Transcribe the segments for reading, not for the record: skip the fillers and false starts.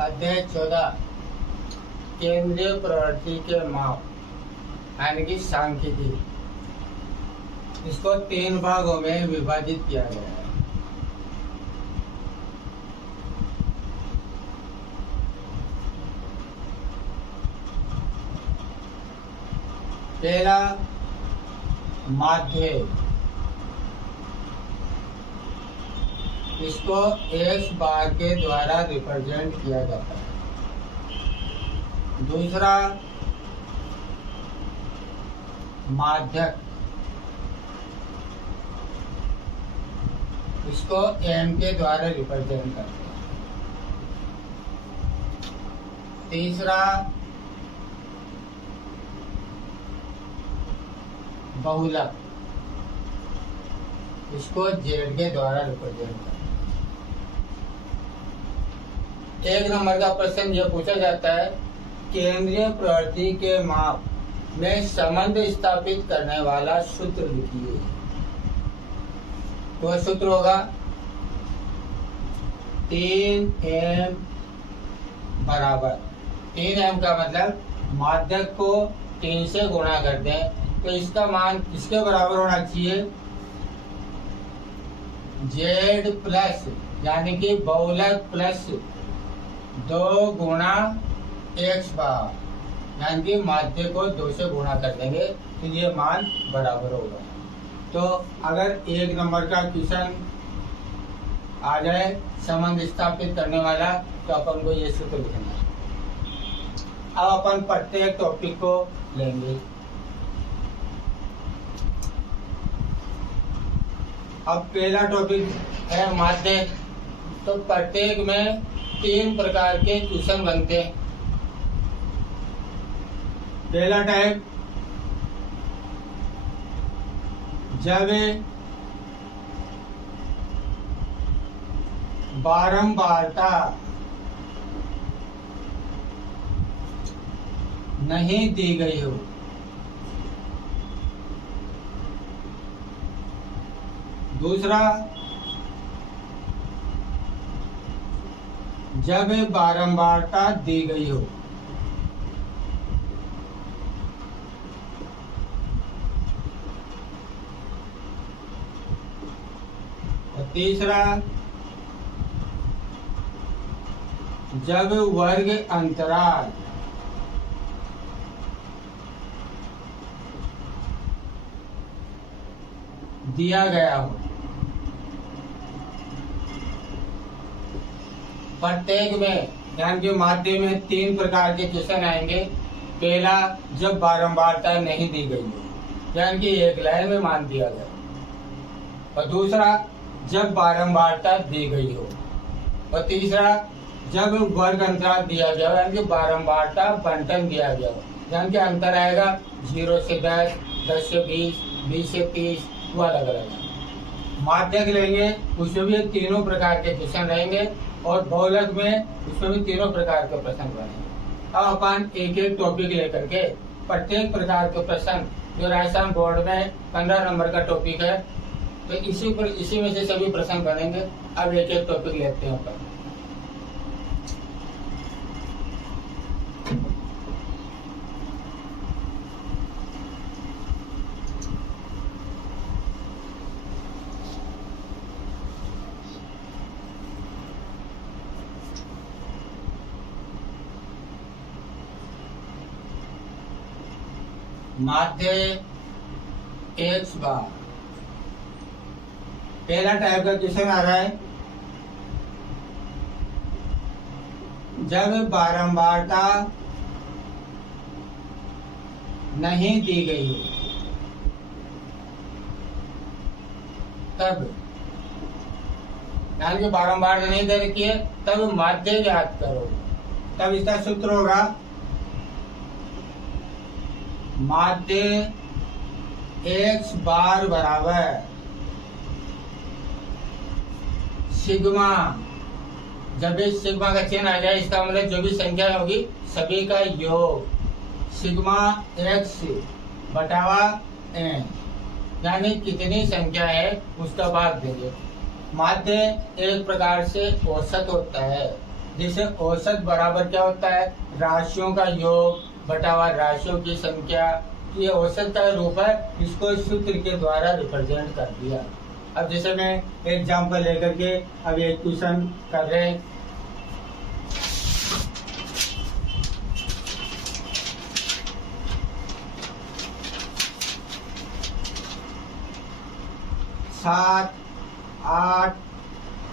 अध्याय 14 केंद्रीय प्रवृत्ति के माप यानी कि सांख्यिकी। इसको 3 भागों में विभाजित किया गया है। पहला माध्य, इसको x बार के द्वारा रिप्रेजेंट किया जाता है। दूसरा माध्यक, इसको m के द्वारा रिप्रेजेंट करते हैं। तीसरा बहुलक, इसको z के द्वारा रिप्रेजेंट करते हैं। 1 नंबर का प्रश्न यह पूछा जाता है, केंद्रीय प्रवृत्ति के माप में संबंध स्थापित करने वाला सूत्र लिखिए। तो सूत्र होगा 3m बराबर, 3m का मतलब माध्यक को 3 से गुणा कर दें तो इसका मान किसके बराबर होना चाहिए, z प्लस यानी कि बहुलक प्लस 2 गुणा x बार, यानी कि माध्य को 2 से गुणा कर देंगे तो ये मान बराबर होगा। तो अगर 1 नंबर का क्वेश्चन आ जाए संबंध स्थापित करने वाला तो अपन को ये सूत्र लिखना है। अब अपन प्रत्येक टॉपिक को लेंगे। अब पहला टॉपिक है माध्य। तो प्रत्येक में 3 प्रकार के क्वेश्चन बनते हैं। पहला टाइप, जब बारंबारता नहीं दी गई हो। दूसरा, जब बारंबारता दी गई हो। और तीसरा, जब वर्ग अंतराल दिया गया हो। प्रत्येक में ध्यान के माध्य में 3 प्रकार के क्वेश्चन आएंगे। पहला, जब बारंबारता नहीं दी गई हो, यानी कि एक लाइन में मान दिया गया। और दूसरा, जब बारंबारता दी गई हो। और तीसरा, जब वर्ग अंतराल दिया गया हो, यानी कि बारंबारता बंटन दिया गया हो, यानी कि अंतर आएगा 0 से 10, 10 से 20, 20 से 30, वो अलग अलग। माध्यक लेंगे, उसमें भी 3 प्रकार के क्वेश्चन रहेंगे। और बहुलक में उसमें भी 3 प्रकार के प्रश्न बनेंगे। अब अपन एक एक टॉपिक लेकर के प्रत्येक प्रकार के प्रश्न, जो राजस्थान बोर्ड में 15 नंबर का टॉपिक है, तो इसी में से सभी प्रश्न बनेंगे। अब एक एक टॉपिक लेते हैं अपन। माध्य x बार, पहला टाइप का क्वेश्चन आ रहा है, जब बारंबारता नहीं दी गई हो तब, यानी कि बारंबार नहीं दे रखी है तब माध्य ज्ञात करो। तब इसका सूत्र होगा माध्य x बार बराबर सिग्मा। जब भी सिग्मा का चिन्ह आ जाए इसका मतलब जो भी संख्या होगी सभी का योग, सिग्मा x बटावा n, यानी कितनी संख्या है उसका भाग देंगे। माध्य एक प्रकार से औसत होता है, जैसे औसत बराबर क्या होता है, राशियों का योग बटा हुआ राशियों की संख्या। ये औसत का रूप है, इसको सूत्र के द्वारा रिप्रेजेंट कर दिया। अब जैसे मैं एग्जाम्पल लेकर के अब एक क्वेश्चन कर रहे हैं। सात, आठ,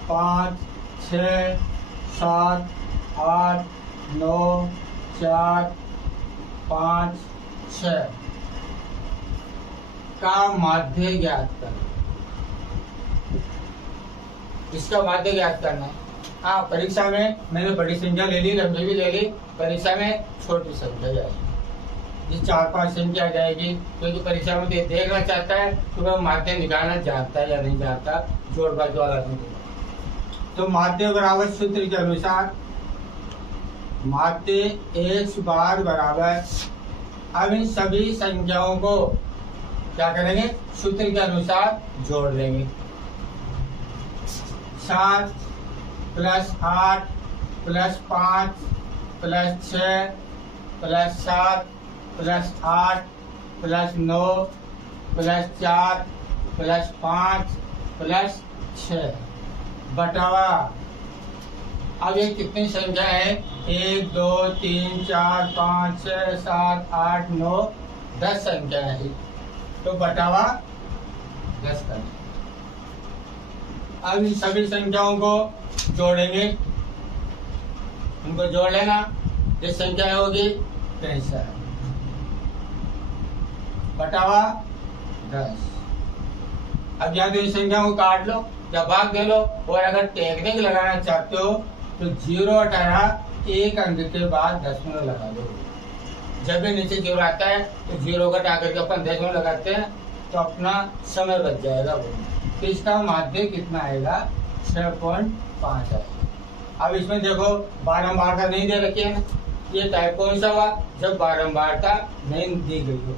5, 6, 7, 8, 9, 4, 5, 6 का माध्य ज्ञात करना। इसका माध्य ज्ञात करना है। हाँ, परीक्षा में मैंने बड़ी संख्या ले ली, लंबी भी ले ली, परीक्षा में छोटी संख्या जाएगी, ये 4-5 संख्या आ जाएगी, क्योंकि परीक्षा में देखना चाहता है कि वह माध्य निकालना जानता है या नहीं जानता, जोड़ बाजू वाला नहीं। तो माध्य बराबर सूत्र के अनुसार माध्य x बार बराबर, अब इन सभी संख्याओं को क्या करेंगे, सूत्र के अनुसार जोड़ लेंगे। 7 + 8 + 5 + 6 + 7 + 8 + 9 + 4 + 5 + 6 बटावा। अब ये कितनी संख्या है, 1 2 3 4 5 6 7 8 9 10 संख्या है, तो बटावा 10 करें। अब इन सभी संख्याओं को जोड़ेंगे, इनको जोड़ लेना, ये संख्या होगी 63 बटावा 10। अब या तो इस संख्या को काट लो या भाग दे लो, और अगर टेक्निक लगाना चाहते हो तो 0 हटाया, एक अंक के बाद दशमलव लगा दो। जब भी नीचे 0 आता है तो 0 घटा करके अपन दशमलव लगाते हैं, तो अपना समय बच जाएगा। वो तो इसका माध्य कितना आएगा, 6.5 आएगा। अब इसमें देखो बारंबारता नहीं दे रखी है ना, ये टाइप कौन सा हुआ, जब बारंबारता नहीं दी गई हो।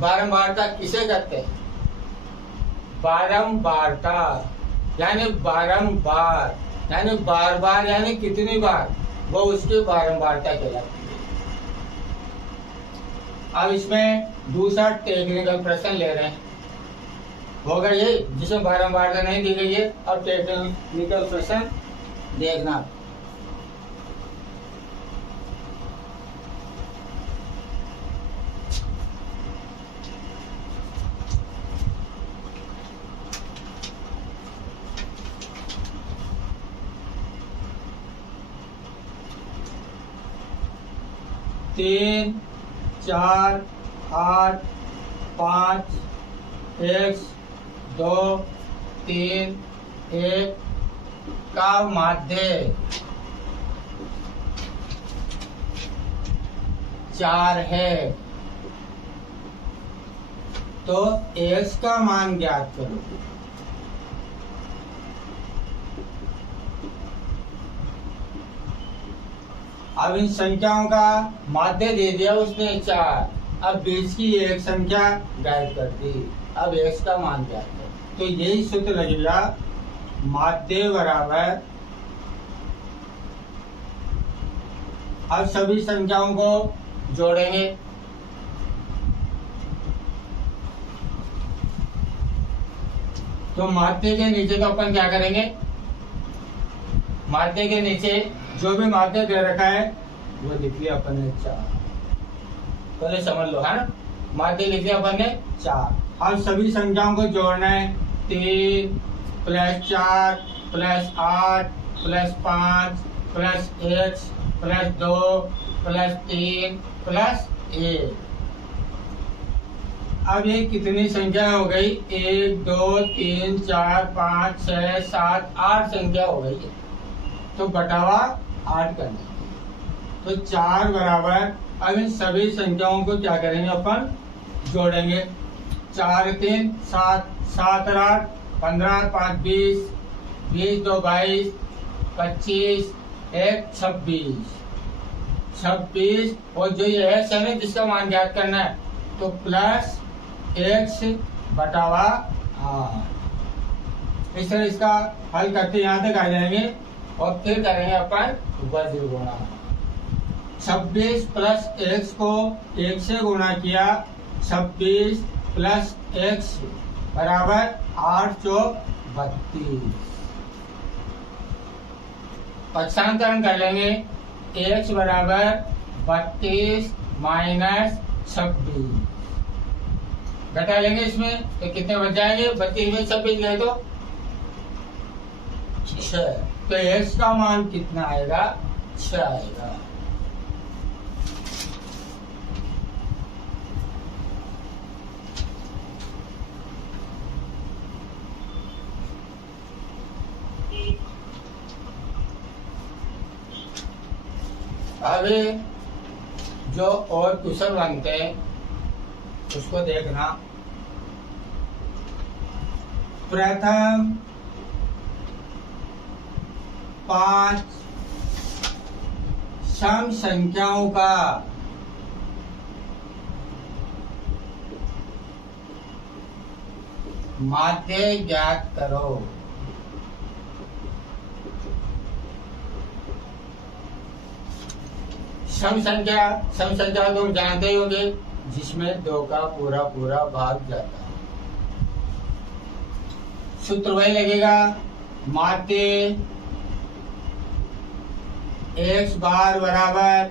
बारंबारता किसे कहते हैं, बारंबारता यानी बारंबार, यानी बार बार, यानी कितनी बार, वो उसकी बारंबारता कहलाती है। अब इसमें दूसरा टेक्निकल प्रश्न ले रहे हैं, होगा ये जिसमें बारंबारता नहीं दी गई है। और टेक्निकल प्रश्न देखना, तीन 4 8 5 1 2 3 1 का माध्य 4 है, तो x का मान ज्ञात करो। अब इन संख्याओं का माध्य दे दिया उसने 4, अब बीच की एक संख्या गायब कर दी, अब x का मान ज्ञात करो। तो यही सूत्र लगेगा, माध्य बराबर, अब सभी संख्याओं को जोड़ेंगे, तो माध्य के नीचे तो अपन क्या करेंगे, माध्य के नीचे जो भी माध्य दे रखा है वो लिख लिया अपन ने 4, पहले समझ लो है ना, माध्य लिख लिया अपन ने 4। अब सभी संख्याओं को जोड़ना है, 3 + 4 + 8 + 5 + 1 + 2 + 3 + 1। अब ये कितनी संख्या हो गई, 1 2 3 4 5 6 7 8 संख्या हो गई है, तो बटावा 8 करना। तो 4 बराबर, अब इन सभी संख्याओं को क्या करेंगे अपन, जोड़ेंगे। 4 3 7 7 8 15 5 20 20 2 22 25 1 26 26, और जो ये है समय जिसका मान ज्ञात करना है, तो प्लस x बटावा 8। इस तरह इसका हल करते यहाँ तक आ जाएंगे और फिर करेंगे अपन वज्र गुणा। 26 प्लस x को 1 से गुणा किया, 26 प्लस x बराबर 8 चौक 32। पक्षांतरण कर लेंगे, x बराबर 32 माइनस 26 घटा लेंगे इसमें तो कितने बच जाएंगे, 32 में 26 गए तो 6। तो x का मान कितना आएगा, 6 आएगा। अभी जो और क्वेश्चन बनते हैं उसको देखना। प्रथम 5 सम संख्याओं का माध्य ज्ञात करो। सम संख्या तुम जानते ही होंगे, जिसमें 2 का पूरा पूरा भाग जाता है। सूत्र वही लगेगा, माध्य x बार बराबर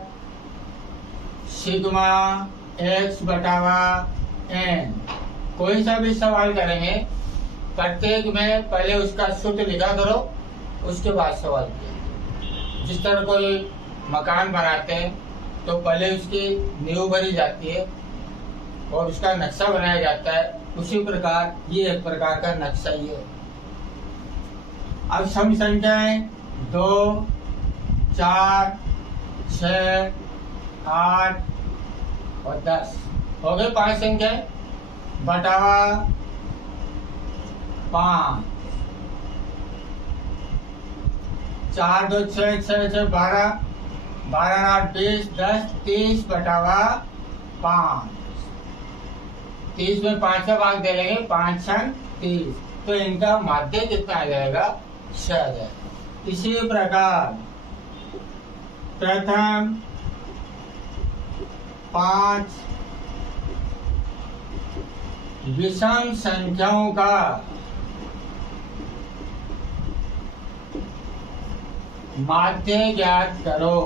सिग्मा x बटावा n। कोई सा भी सवाल करेंगे, प्रत्येक में पहले उसका सूत्र लिखा करो, उसके बाद सवाल किया। जिस तरह कोई मकान बनाते हैं तो पहले उसकी नींव भरी जाती है और उसका नक्शा बनाया जाता है, उसी प्रकार ये एक प्रकार का नक्शा ही है। अब सम संख्याएं 2, 4, 6, 8 और 10 हो गए 5 संख्याएं, बटावा 5, 4 2 6 6 6 12, 12 8 20 10 30 बटावा 5। 30 में 5 का भाग दे लेंगे, 5 6 30, तो इनका माध्य कितना आ जाएगा, 6 आ जाएगा। इसी प्रकार प्रथम 5 विषम संख्याओं का माध्य ज्ञात करो।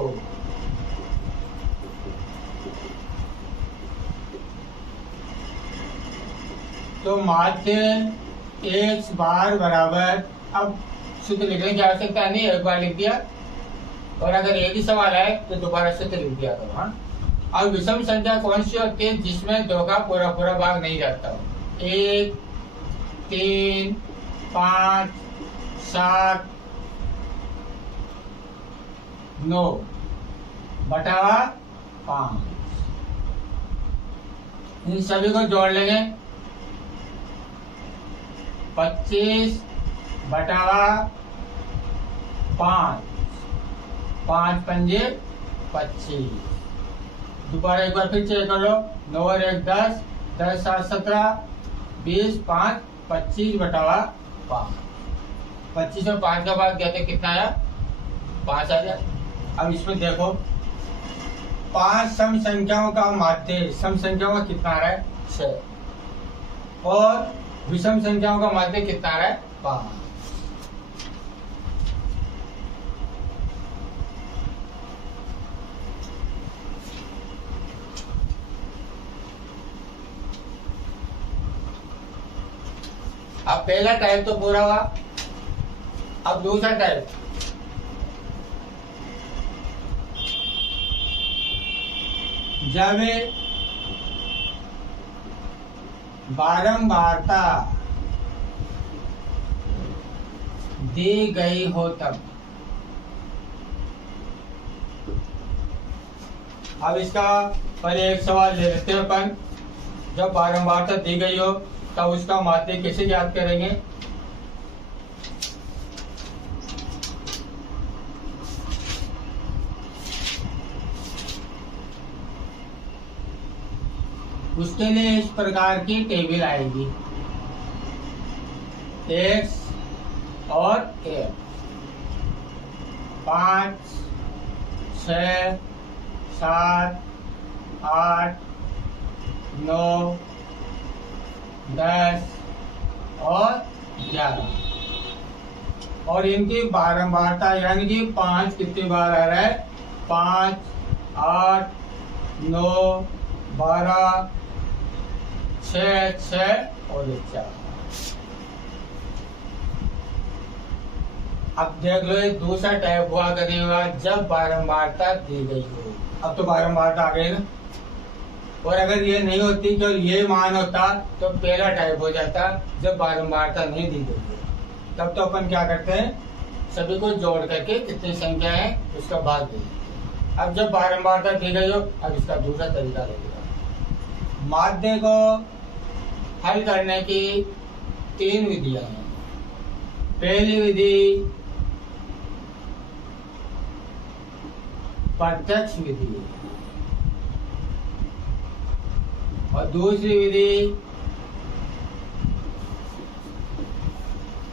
तो माध्य x बार बराबर, अब सूत्र लिखने की आवश्यकता नहीं, एक बार लिख दिया, और अगर एक ही सवाल है तो दोबारा सूत्र लिख दिया करो। हाँ, अब विषम संख्या कौन सी होती है, जिसमें 2 का पूरा पूरा भाग नहीं जाता हो। 1 3 5 7 9 बटावा 5। इन सभी को जोड़ लेंगे, 25 बटावा 5, 5 पंजे 25। दोबारा एक बार फिर चेक कर लो, 9 और 1 10, 10 7 17, 20 5 25 बटावा 5। 25 में 5 का भाग देते कितना आया, 5 आ जाए। अब इसमें देखो, 5 सम संख्याओं का माध्य, सम संख्याओं का कितना आ रहा है, 6, और विषम संख्याओं का माध्य कितना आ रहा है, 5। अब पहला टाइप तो पूरा हुआ, अब दूसरा टाइप, जब बारंबारता दी गई हो तब। अब इसका पहले एक सवाल ले लेते हैं अपन। जब बारंबारता दी गई हो तब उसका माध्य कैसे ज्ञात करेंगे। उसके लिए इस प्रकार की टेबल आएगी, x और a। 5, 6, 7, 8, 9, 10 और 11। और इनकी बारंबारता यानी कि 5 कितनी बार आ रहा है? 5, 8, 9, 12, 6 और 4। अब देख लो, ये दूसरा टाइप हुआ करेगा जब बारंबारता दी गई हो। अब तो बारंबारता आ गई ना। और अगर ये नहीं होती, केवल ये मान होता, तो पहला टाइप हो जाता जब बारंबारता नहीं दी गई हो। तब तो अपन क्या करते हैं, सभी को जोड़ करके कितनी संख्या है उसका भाग देंगे। अब जब बारंबारता दी गई हो, अब इसका दूसरा तरीका लगेगा। माध्य को हल करने की 3 विधियां हैं। पहली विधि प्रत्यक्ष विधि और दूसरी विधि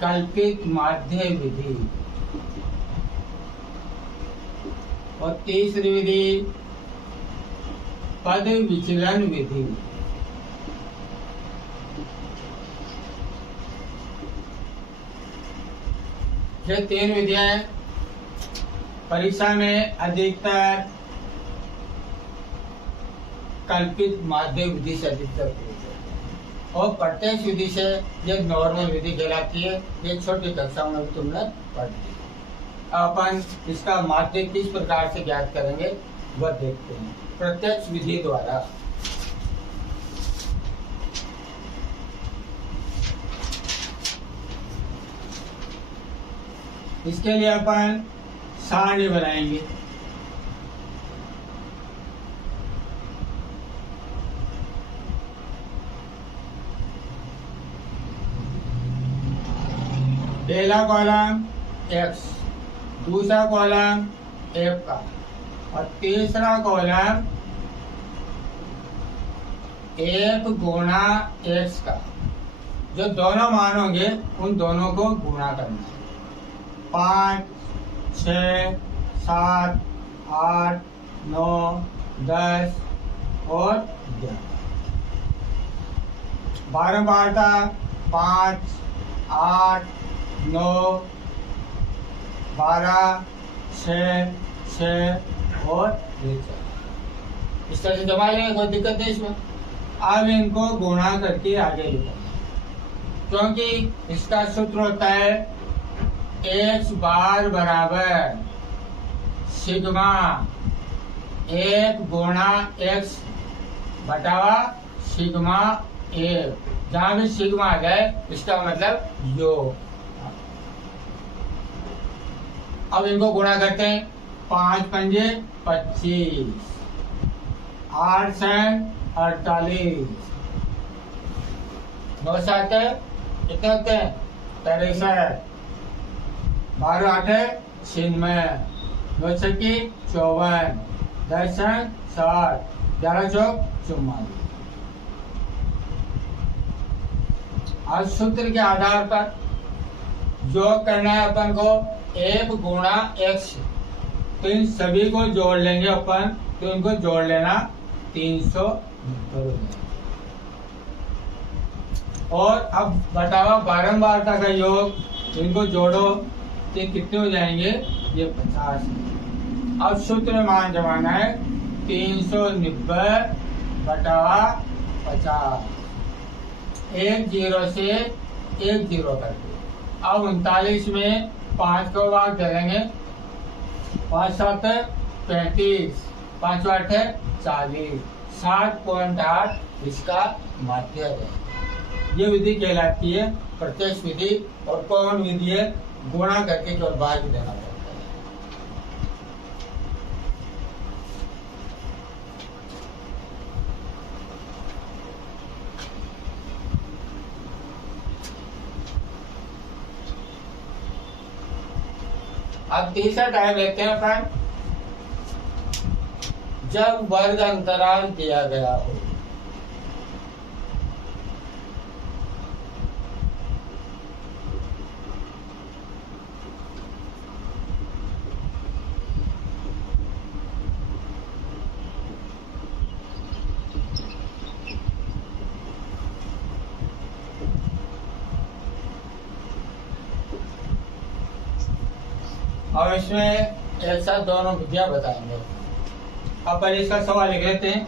कल्पित माध्य विधि और तीसरी विधि पद विचलन विधि। ये 3 विधियां परीक्षा में अधिकतर कल्पित माध्य विधि से अधिकतर पूछते हैं और प्रत्यक्ष विधि से ये नॉर्मल विधि कहलाती है। ये छोटी कक्षाओं में भी तुमने पढ़ ली। अपन इसका माध्य किस प्रकार से ज्ञात करेंगे वह देखते हैं, प्रत्यक्ष विधि द्वारा। इसके लिए अपन सारणी बनाएंगे। पहला कॉलम x, दूसरा कॉलम f का और तीसरा कॉलम f गुणा x का। जो दोनों मान होंगे उन दोनों को गुणा करना है। 5, 6, 7, 8, 9, 10 और 11। बारंबारता 5, 8, 9, 12, 6 और 4। इस तरह से जमा लेंगे, कोई दिक्कत नहीं इसमें। अब इनको गुणा करके आगे लिखो, क्योंकि इसका सूत्र होता है x बार बराबर सिग्मा 1 गुणा x बटावा सिग्मा 1। जहां भी सिग्मा आ जाए इसका मतलब योग। अब इनको गुणा करते हैं। 5 पंजे 25, 8 7 48, 9 7 कितने होते हैं? 63, 12 8 96, 9 6 54, 10 60, 11 चौक 44। आज सूत्र के आधार पर योग करना है अपन को 1 गुणा x। तो इन सभी को जोड़ लेंगे अपन, तो इनको जोड़ लेना 390। और अब बटावा बारंबारता का योग, इनको जोड़ो तो कितने हो जाएंगे? ये 50। अब सूत्र में मान जमाना है 390 बटावा 50। 1 0 से 1 0 करके। अब 39 में 5 को भाग करेंगे। 5 7 35, 5 8 40, 7.8 इसका माध्य है। ये विधि कहलाती है प्रत्यक्ष विधि। और कौन विधि है? गुणा करके केवल भाग देना पड़ता है। अब तीसरा टाइप लेते हैं अपन, जब वर्ग अंतराल दिया गया हो। और इसमें एक साथ दोनों विधियां बताएंगे। अब पहले इसका सवाल लिख लेते हैं।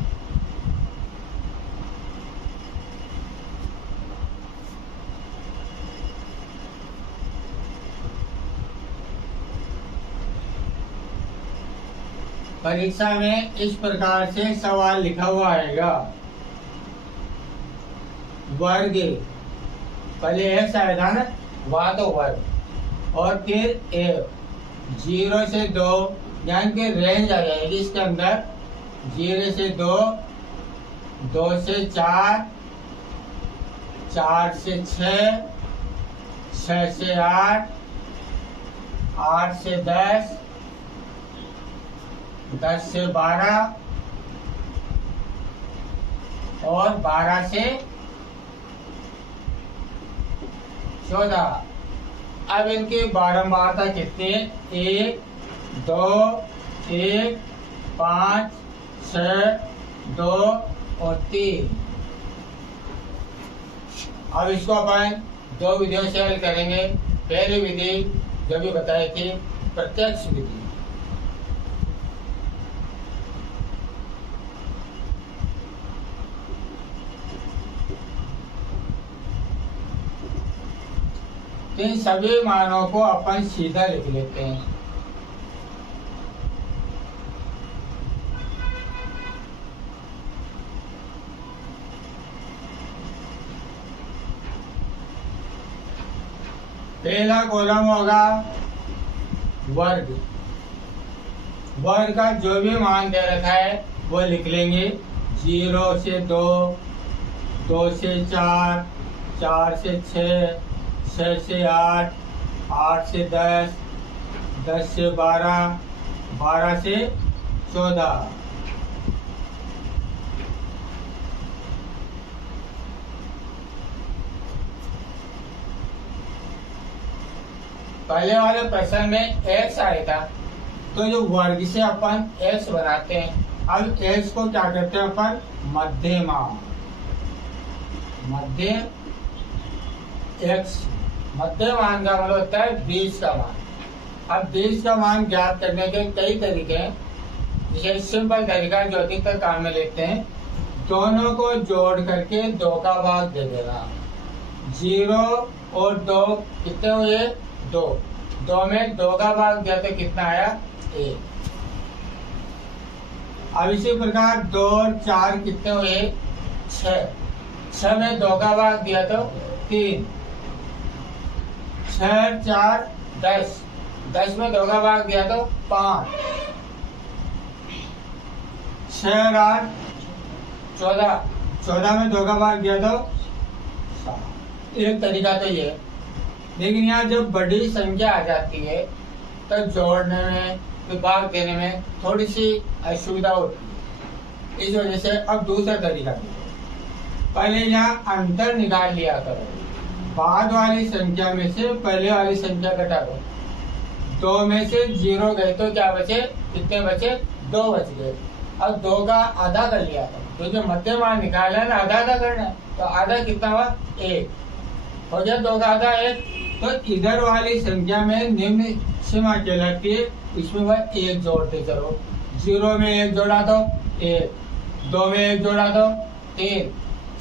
परीक्षा में इस प्रकार से सवाल लिखा हुआ आएगा। वर्ग, पहले एक्स आएगा ना, वहां तो वर्ग, और फिर एक 0 से 2, यानी कि रेंज आ जाएगी इसके अंदर। 0 से 2, 2 से 4, 4 से 6, 6 से 8, 8 से 10, 10 से 12 और 12 से 14। अब इनकी बारंबारता कितनी है? 1, 2, 1, 5, 6, 2 और 3। अब इसको अपन दो विधियों से हल करेंगे। पहली विधि जो भी बताई थी, प्रत्यक्ष विधि। इन सभी मानों को अपन सीधा लिख लेते हैं। पहला कॉलम होगा वर्ग। वर्ग का जो भी मान दे रखा है वो लिख लेंगे। 0 से 2, 2 से 4, 4 से 6, 6 से 8, 8 से 10, 10 से 12, 12 से 14। पहले वाले प्रश्न में x आया था, तो जो वर्ग से अपन x बनाते हैं। अब x को क्या कहते हैं अपन? मध्यमा। मध्य x, मध्य मान का मतलब होता है 20 का मान। अब 20 का मान ज्ञात करने के कई तरीके हैं। जैसे सिंपल तरीका जो अधिकतर काम में लेते हैं, दोनों को जोड़ करके 2 का भाग दे देना। 0 और 2 कितने हुए? 2। 2 में 2 का भाग दिया तो कितना आया? 1। अब इसी प्रकार 2 और 4 कितने हुए? 6। 6 में 2 का भाग दिया तो 3। 6 और 4 10। 10 में 2 का भाग दिया तो 5। 6 और 8 14। 14 में 2 का भाग दिया तो 7। एक तरीका तो ये है। लेकिन यहाँ जब बड़ी संख्या आ जाती है तो जोड़ने में, विभाग देने में थोड़ी सी असुविधा होती है। इस वजह से अब दूसरा तरीका, पहले यहाँ अंतर निकाल लिया करो। बाद वाली संख्या में से पहले वाली संख्या घटा दो। 2 में से 0 गए तो क्या बचे? कितने बचे? 2 बच गए। अब 2 का आधा कर लिया करो, क्योंकि मध्य मान निकालना है ना, आधा आधा करना है। तो आधा कितना हुआ? 1 हो गया। 2 का आधा 1। तो इधर वाली संख्या में निम्न सीमा कहलाती है, इसमें वह 1 जोड़ते चलो। 0 में 1 जोड़ा तो 1, 2 में 1 जोड़ा तो 3,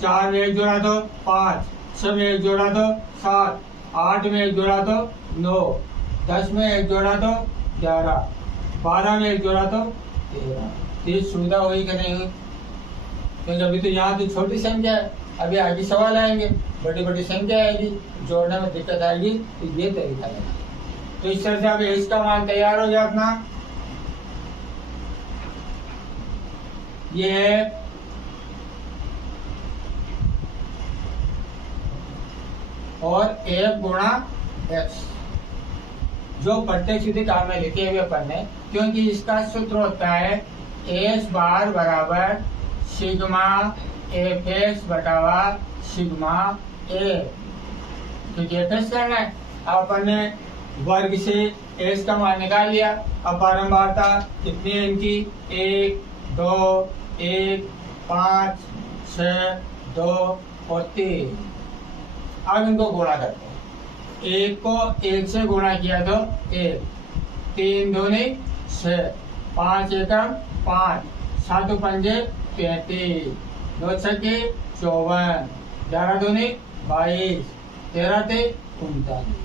4 में 1 जोड़ा तो 5, 6 में 1 जोड़ा तो 7, 8 में 1 जोड़ा तो 9, 10 में 1 जोड़ा तो 11, 12 में 1 जोड़ा तो 13। ये सुविधा हुई कि नहीं हुई? क्योंकि अभी तो यहाँ तो छोटी संख्या है, अभी आगे सवाल आएंगे, बड़ी बड़ी संख्या आएगी, जोड़ने में दिक्कत आएगी। तो ये तरीका है। तो इस तरह से अब इसका मान तैयार हो गया अपना। ये है और 1 गुणा x, जो प्रत्यक्ष विधि काम में लिखे हुए अपन ने, क्योंकि इसका सूत्र होता है एस बार बराबर सिग्मा एफ एक्स बटावा सिग्मा ए। तो एफ एक्स करना है। अपन ने वर्ग से एक्स का मान निकाल लिया। अब बारंबारता कितनी है इनकी? 1, 2, 1, 5, 6, 2 और 3। अब इनको गुणा करते हैं। 1 को 1 से गुणा किया तो 1, 3 दूनी 6, 5 एकम 5, 7 पंजे 35, 9 छक्के 54, 11 दूनी 22, 13 ते 39।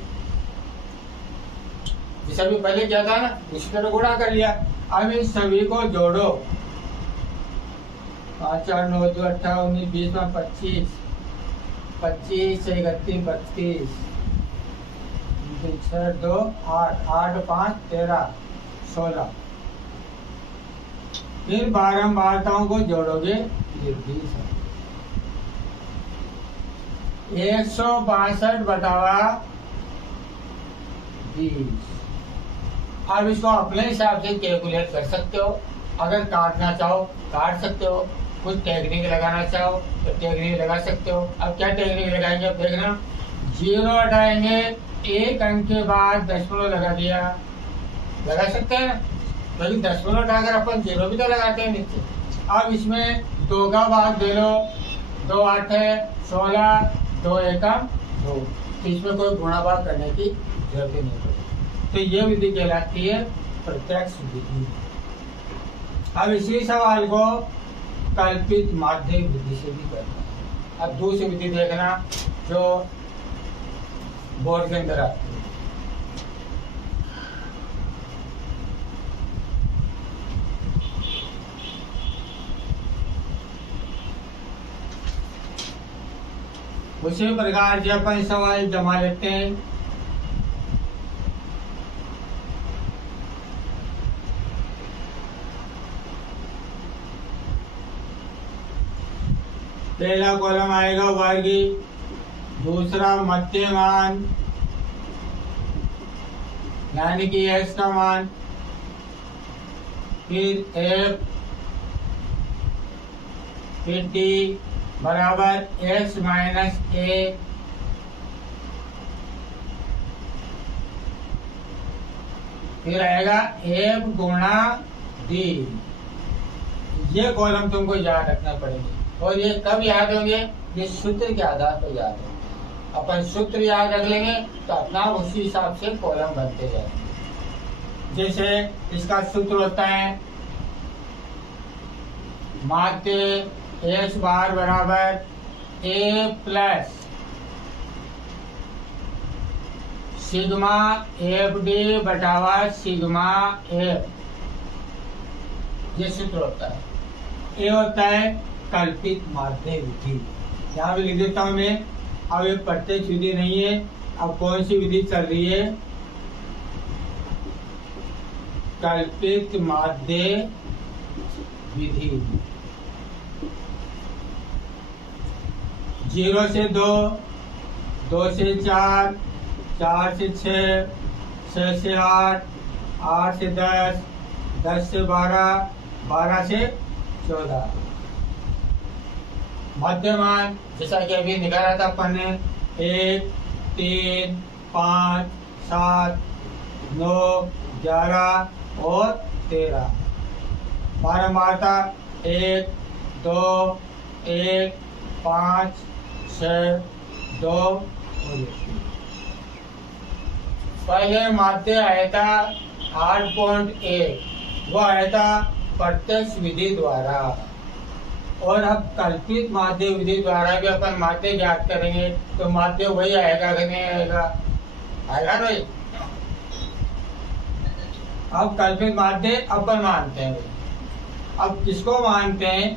जिसे अभी पहले क्या था ना, इसी तरह गुणा कर लिया। अब इन सभी को जोड़ो। 5 4 9 2 18 19 20 25, 25 31 32, 6 2 8 8 5 13 16। फिर बारंबारताओं को जोड़ोगे, ये 20 है। 162 बटावा 20। अब इसको अपने हिसाब से कैलकुलेट कर सकते हो। अगर काटना चाहो काट सकते हो, कुछ टेक्निक लगाना चाहो तो टेक्निक लगा सकते हो। अब क्या टेक्निक लगाएंगे, अब देखना। 0 हटाएंगे, 1 अंक के बाद दशमलव लगा दिया, लगा सकते हैं। लेकिन दशमलव हटाकर अपन 0 भी तो लगाते हैं नीचे। अब इसमें 2 का भाग दे लो, 2 8 16, 2 एकम 2। तो इसमें कोई गुणा भाग करने की जरूरत ही नहीं पड़ेगी। तो ये विधि कहलाती है प्रत्यक्ष विधि। अब इसी सवाल को कल्पित माध्य विधि से भी करना है। अब दूसरी विधि देखना जो बोर्ड के अंदर आती है। उसी प्रकार से अपन सवाल जमा लेते हैं। पहला कॉलम आएगा वर्गी, दूसरा मध्यमान यानी कि x का मान, फिर f, फिर d बराबर x माइनस a, फिर आएगा f गुणा d। ये कॉलम तुमको याद रखना पड़ेगा। और ये कब याद होंगे, ये सूत्र के आधार पर याद होंगे। अपन सूत्र याद रख लेंगे तो अपना उसी हिसाब से कॉलम बनते जाएंगे। जैसे इसका सूत्र होता है माध्य x बार बराबर a plus sigma f d बटावा सिग्मा एफ। ये सूत्र होता है। ये होता है कल्पित माध्य विधि। यहाँ भी लिख देता हूँ मैं। अब ये प्रत्यक्ष विधि नहीं है। अब कौन सी विधि चल रही है, कल्पित माध्य विधि। 0 से 2, 2 से 4, 4 से 6, 6 से 8, 8 से 10, 10 से 12, 12 से 14। मध्यमान जैसा कि अभी निकाला था अपन ने, 1 3 5 7 9 11 और 13। बारंबारता 1 2 1 5 6 2 और 1। पहले माध्य आया था 8.1, वो आया था प्रत्यक्ष विधि द्वारा। और अब कल्पित माध्य विधि द्वारा भी अपन माध्य ज्ञात करेंगे तो माध्य वही आएगा कि नहीं आएगा, आएगा नहीं। अब कल्पित माध्य अपन मानते हैं। अब किसको मानते हैं,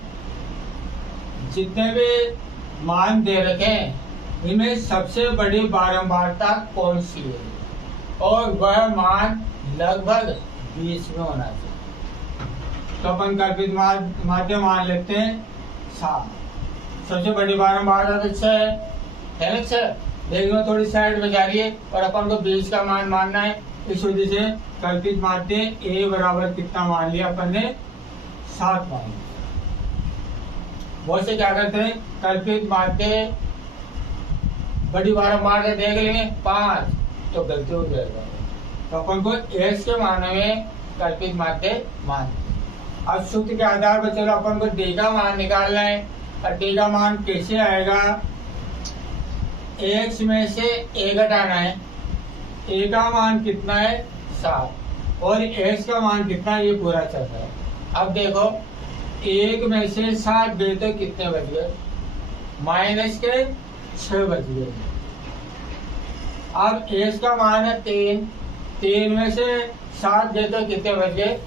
जितने भी मान दे रखे हैं इनमें सबसे बड़ी बारंबारता कौन सी है, और वह मान लगभग 20 में होना चाहिए। तो अपन कल्पित माध्य मान लेते हैं 7। सबसे बड़ी बारंबारता तो 6 है ना, 6। लेकिन थोड़ी साइड में जा रही है और अपन को 20 का मान मानना है। इस वजह से कल्पित माध्य a बराबर कितना मान लिया अपन ने, 7 मान लिया। बहुत से क्या करते हैं, कल्पित माध्य बड़ी बारंबारता देख लेंगे 5 तो गलती हो जाएगा। तो अपन को x के मान में कल्पित माध्य मान। अब सूत्र के आधार पर चलो अपन को d का मान निकालना है। और d का मान कैसे आएगा, x में से a घटाना है। a का मान कितना है, 7। और एस का मान कितना, ये पूरा चल रहा है। अब देखो 1 में से 7 गए तो कितने बच गए, माइनस के 6 बच गए। अब एस का मान है 3, 3 में से 7 गए तो कितने बच गए,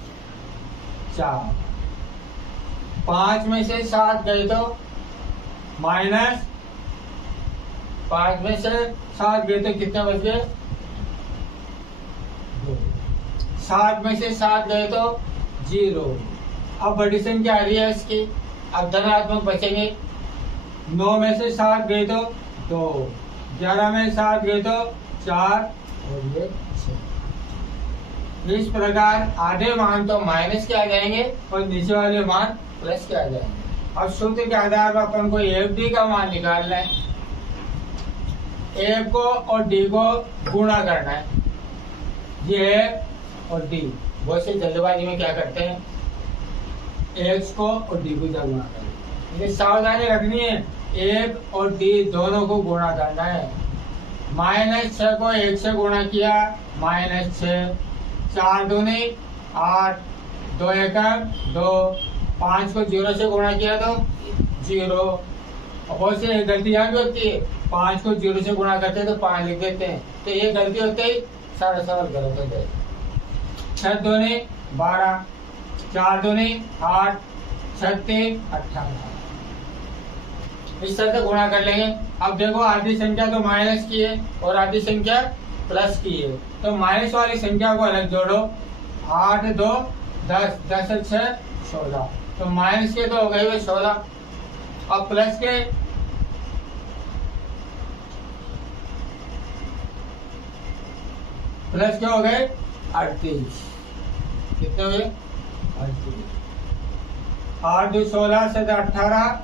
4। 5 में से 7 गए तो माइनस, 5 में से 7 गए तो कितने बच गए, 2। 7 में से 7 गए तो 0। अब बड़ी संख्या आ रही है इसकी, अब धनात्मक बचेंगे। 9 में से 7 गए तो 2, 11 में 7 गए तो 4 और ये 6। इस प्रकार आधे मान तो माइनस के आ जाएंगे और नीचे वाले मान प्लस के आ जाएंगे। अब सूत्र के आधार पर अपन को एफ डी का मान निकालना है। एफ को और डी को गुणा करना है। ये एफ और डी, बहुत से जल्दबाजी में क्या करते हैं, एक्स को और डी को गुणा करते हैं। ये सावधानी रखनी है, एफ और डी दोनों को गुणा करना है। -6 को 1 से गुणा किया, -6, 4 दूनी 8, 2 एकम 2, 5 को 0 से गुणा किया तो 0। बहुत से गलतियां भी होती है, 5 को 0 से गुणा करते हैं तो 5 लिख देते हैं, तो ये गलती होते ही सारा सवाल गलत हो जाए। 6 दूनी 12, 4 दूनी 8, 36, 18, इस तरह से गुणा कर लेंगे। अब देखो आधी संख्या तो माइनस की है और आधी संख्या प्लस की है, तो माइनस वाली संख्या को अलग जोड़ो। 8, 2, 10, 10, 6, 16, तो माइनस के तो हो गए 16। अब प्लस के हो गए 38। कितने हुए, 38। 8, 2, 16, 7, 18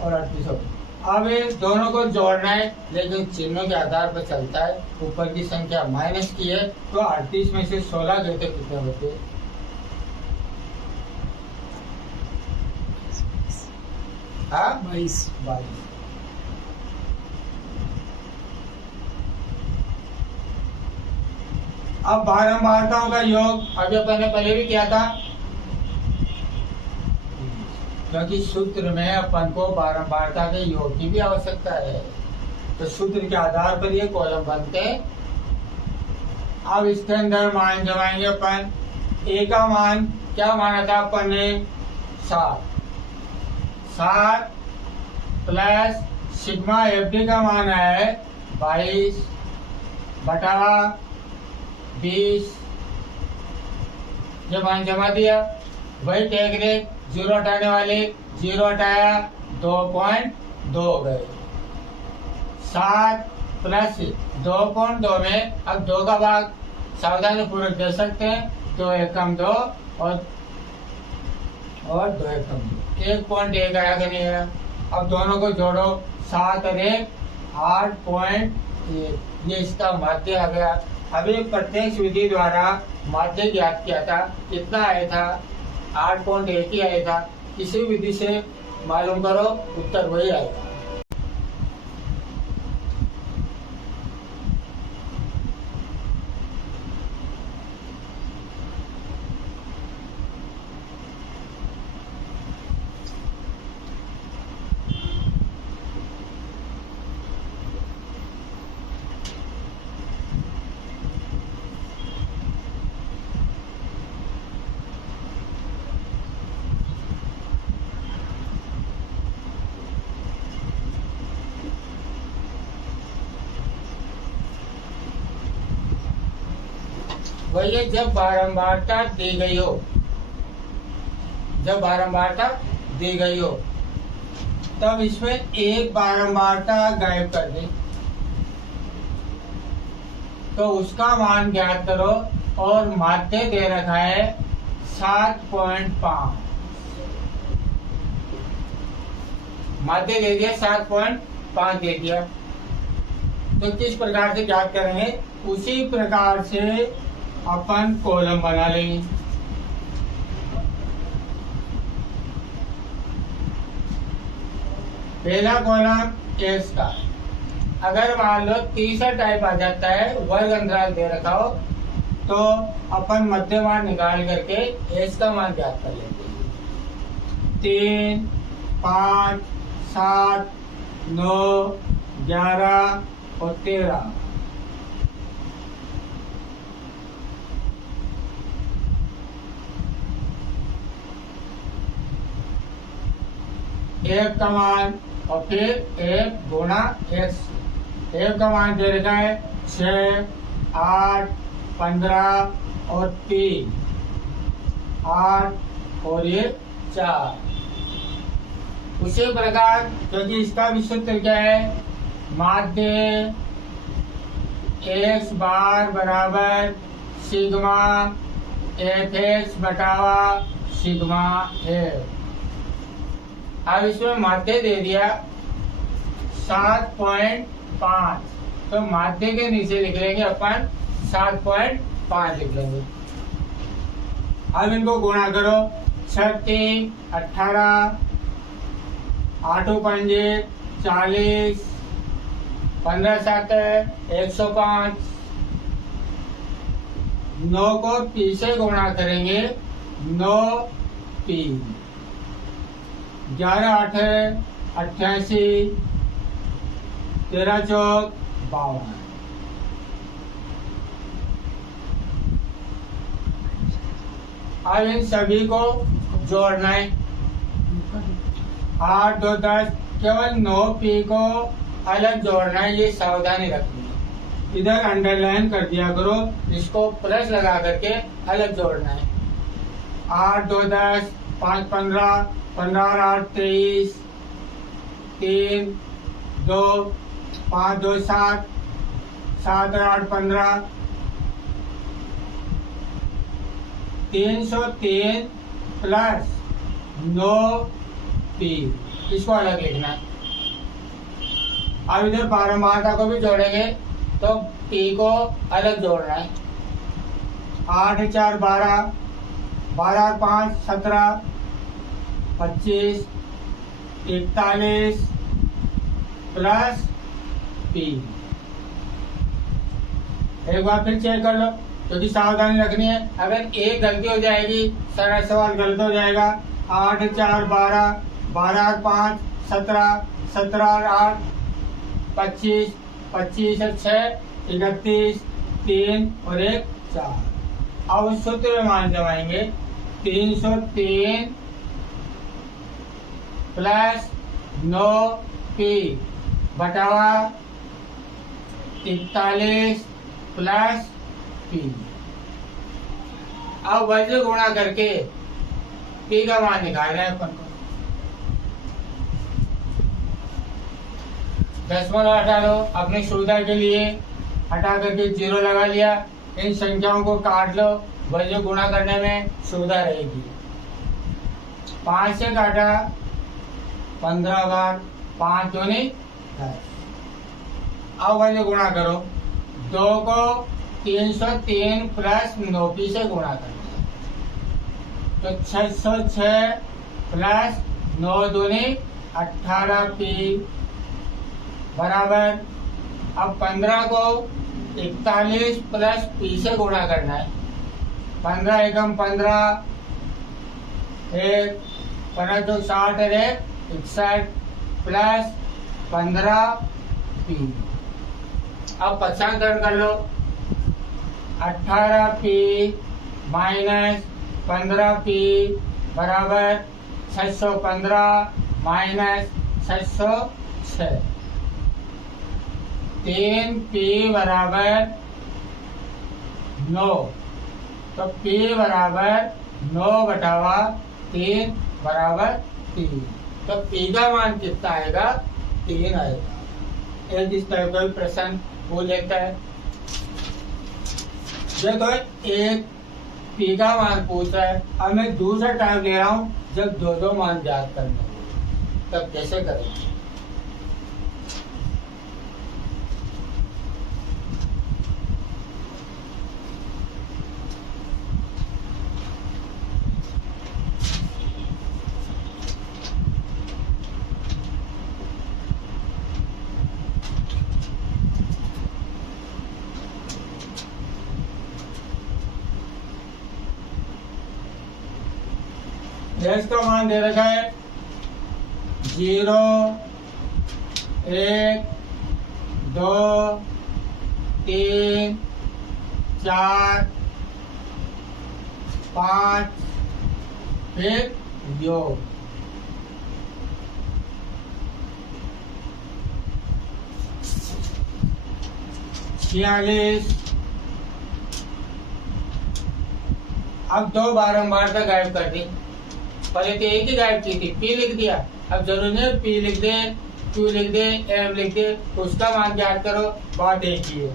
और 38। अब इस दोनों को जोड़ना है, लेकिन चिन्हों के आधार पर चलता है। ऊपर की संख्या माइनस की है, तो 38 में से 16 गए तो कितने होते, 22। अब बारंबारताओं का योग अभी अपन ने पहले भी किया था, क्योंकि सूत्र में अपन को बारंबारता के योग की भी आवश्यकता है, तो सूत्र के आधार पर ये कॉलम बनते हैं। अब इसके अंदर मान जमाएंगे अपन। ए का मान क्या माना था अपन ने, 7 प्लस सिग्मा एफ डी का मान है 22/20। जब मान जमा दिया, वही टैग रेट 0 हटाने वाले 0 हटाया, 2.2 हो गए। 7 प्लस 2.2 में अब 2 का भाग सावधानी पूर्वक दे सकते हैं, 2 एकम 2 और 2 एकम 2, 1.1 आया कि नहीं आया। अब दोनों को जोड़ो, 7 और 1, 8.1, ये इसका माध्य आ गया। अभी प्रत्यक्ष विधि द्वारा माध्य ज्ञात किया था, कितना आया था, 8.1 ही आया था। किसी विधि से मालूम करो, उत्तर वही आएगा। वही जब बारंबारता दी गई हो, तब इसमें एक बारंबारता गायब कर दी, तो उसका मान ज्ञात करो। और माध्य दे रखा है 7.5, माध्य दे दिया 7.5 दे दिया, तो किस प्रकार से ज्ञात करेंगे, उसी प्रकार से अपन कॉलम बना लेंगे। पहला कॉलम एक्स का, अगर मान लो तीसरा टाइप आ जाता है, वर्ग अंतराल दे रखा हो, तो अपन मध्य मान निकाल करके एस का मान ज्ञात कर लेंगे। 3, 5, 7, 9, 11 और 13। एक का मान और फिर एक गुणा एक्स। एक का मान दे रखा है 6, 8, 15 और 3, 8 और ये 4। उसी प्रकार क्योंकि इसका भी सूत्र क्या है, माध्य एक्स बार बराबर सिग्मा एफ एक्स बटावा सिग्मा एफ। अब इसमें माध्य दे दिया 7.5, तो माध्य के नीचे लिख लेंगे अपन 7.5 लिख लेंगे। अब इनको गुणा करो, 6 3 18, 8 5 40, 15 7 105। 9 को पी से गुणा करेंगे, 9 पी। 11 8 88, 13 चौक 52। अब इन सभी को जोड़ना है। 8 2 10, केवल 9 पी को अलग जोड़ना है, ये सावधानी रखनी है। इधर अंडरलाइन कर दिया करो, इसको प्लस लगा करके अलग जोड़ना है। 8 2 10, 5 15, 15 8 23, 3 2, 5 2 7, 7 8 15, 303 प्लस 9 पी, इसको अलग लिखना है। अब इधर पारंबारता को भी जोड़ेंगे, तो पी को अलग जोड़ना है। 8 4 12, 12 5 17, 25, 41 प्लस पी। एक बार फिर चेक कर लो, क्योंकि सावधानी रखनी है। अगर एक गलती हो जाएगी, सारा सवाल गलत हो जाएगा। 8 4 12, 12 5 17, 17 8 25, 25 और 6 31, 3 और 1 4। अब सूत्र में मान जमाएंगे, 303 प्लस 9 पी बटावा 41 प्लस पी। अब वज्र गुणा करके पी का मान निकालना है अपन को। दशमलव हटा लो, अपनी सुविधा के लिए हटा करके 0 लगा लिया। इन संख्याओं को काट लो, वज्र गुणा करने में सुविधा रहेगी। 5 से काटा 15 बार, 5 दूनी 10। अब वज्र गुणा करो, 2 को 303 प्लस 9 से गुणा करना है, तो 606 प्लस 9 दूनी 18 पी बराबर। अब 15 को 41 प्लस पी से गुणा करना है। 15 एकम 15, 1 15 तो 60 और 1 61 प्लस 15 पी। अब 50 कर लो, 18 पी माइनस 15 पी बराबर 615 माइनस 606। 3 पी बराबर 9, तो पी बराबर 9 बटावा 3 बराबर 3। तो पी का मान कितना आएगा, 3 आएगा। एक इस तरह का प्रश्न वो लेता है। जब तो एक पी का मान पूछ रहा है, अब मैं दूसरा टाइम ले रहा हूँ जब दो मान ज्ञात करने होंगे, तब कैसे करेंगे। एस का मान दे रखा है 0, 1, 2, 3, 4, 5, फिर योग। छियालीस। अब दो बारंबारता गायब कर दी, पहले तो एक ही गायब की थी, पी लिख दिया। अब जरूरी नहीं पी लिख दे, क्यू लिख दे, एम लिख दे, तो उसका मान ज्ञात करो, बात एक ही है।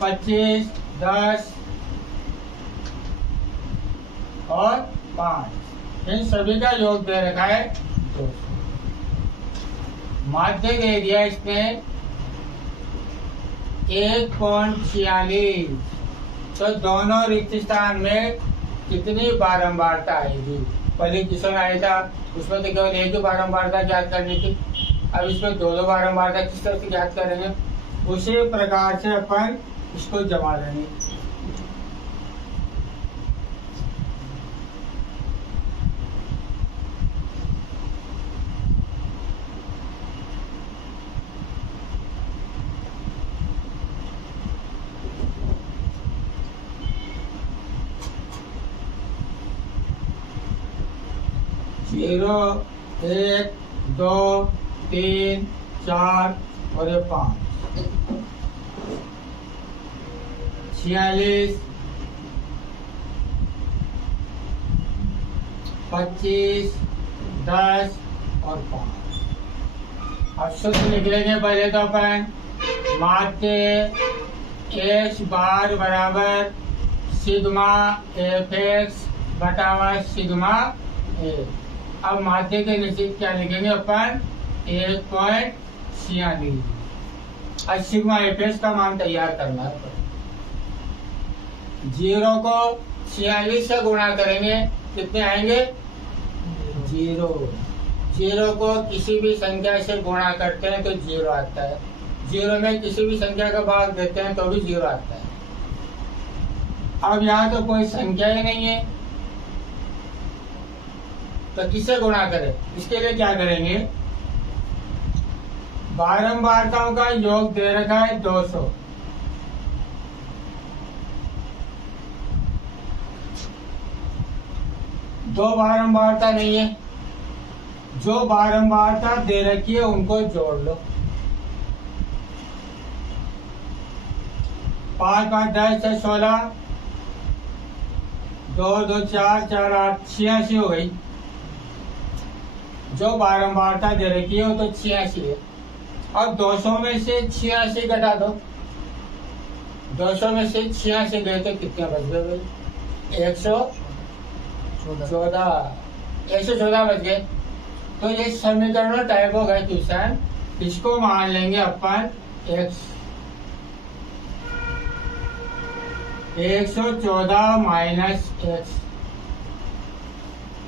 25, 10 और 5, इन सभी का योग दे रखा है 200। माध्य दे दिया इसमें 1.46। तो दोनों रिक्त स्थान में कितनी बारंबारता आएगी? पहले क्वेश्चन आया था उसमें तो केवल एक ही बारंबारता ज्ञात करनी थी, अब इसमें दो बारंबारता किस तरह से ज्ञात करेंगे? उसी प्रकार से अपन इसको जमा लेंगे। जीरो, 1, 2, 3, 4 और 5। 46, 25, 10 और 5। अब सूत्र लिख लेंगे पहले तो अपन। माध्य एच बार बराबर सिग्मा एफ एक्स बटावा सिग्मा ए। अब माध्य के निश्चित क्या लिखेंगे अपन? 1.46। अब सिग्मा एफ एक्स का मान तैयार करना है। 0 को 46 से गुणा करेंगे, कितने आएंगे? 0। 0 को किसी भी संख्या से गुणा करते हैं तो 0 आता है। 0 में किसी भी संख्या का भाग देते हैं तो भी 0 आता है। अब यहाँ तो कोई संख्या ही नहीं है, तो किससे गुणा करें? इसके लिए क्या करेंगे? बारंबारताओं का योग दे रखा है 200। दो बारंबारता नहीं है, जो बारंबारता दे रखी है उनको जोड़ लो। 5, 5, 10, 6, 16, 2, 2, 4, 4, 8, 86 हो गई। जो बारंबारता दे रखी है वो तो 86 है। अब 200 में से 86 घटा दो। 200 में से 86 गए तो कितने बच गए भाई? 114 बच गए। तो ये समीकरण टाइप हो गए क्वेश्चन। इसको मान लेंगे अपन x। 114 minus x।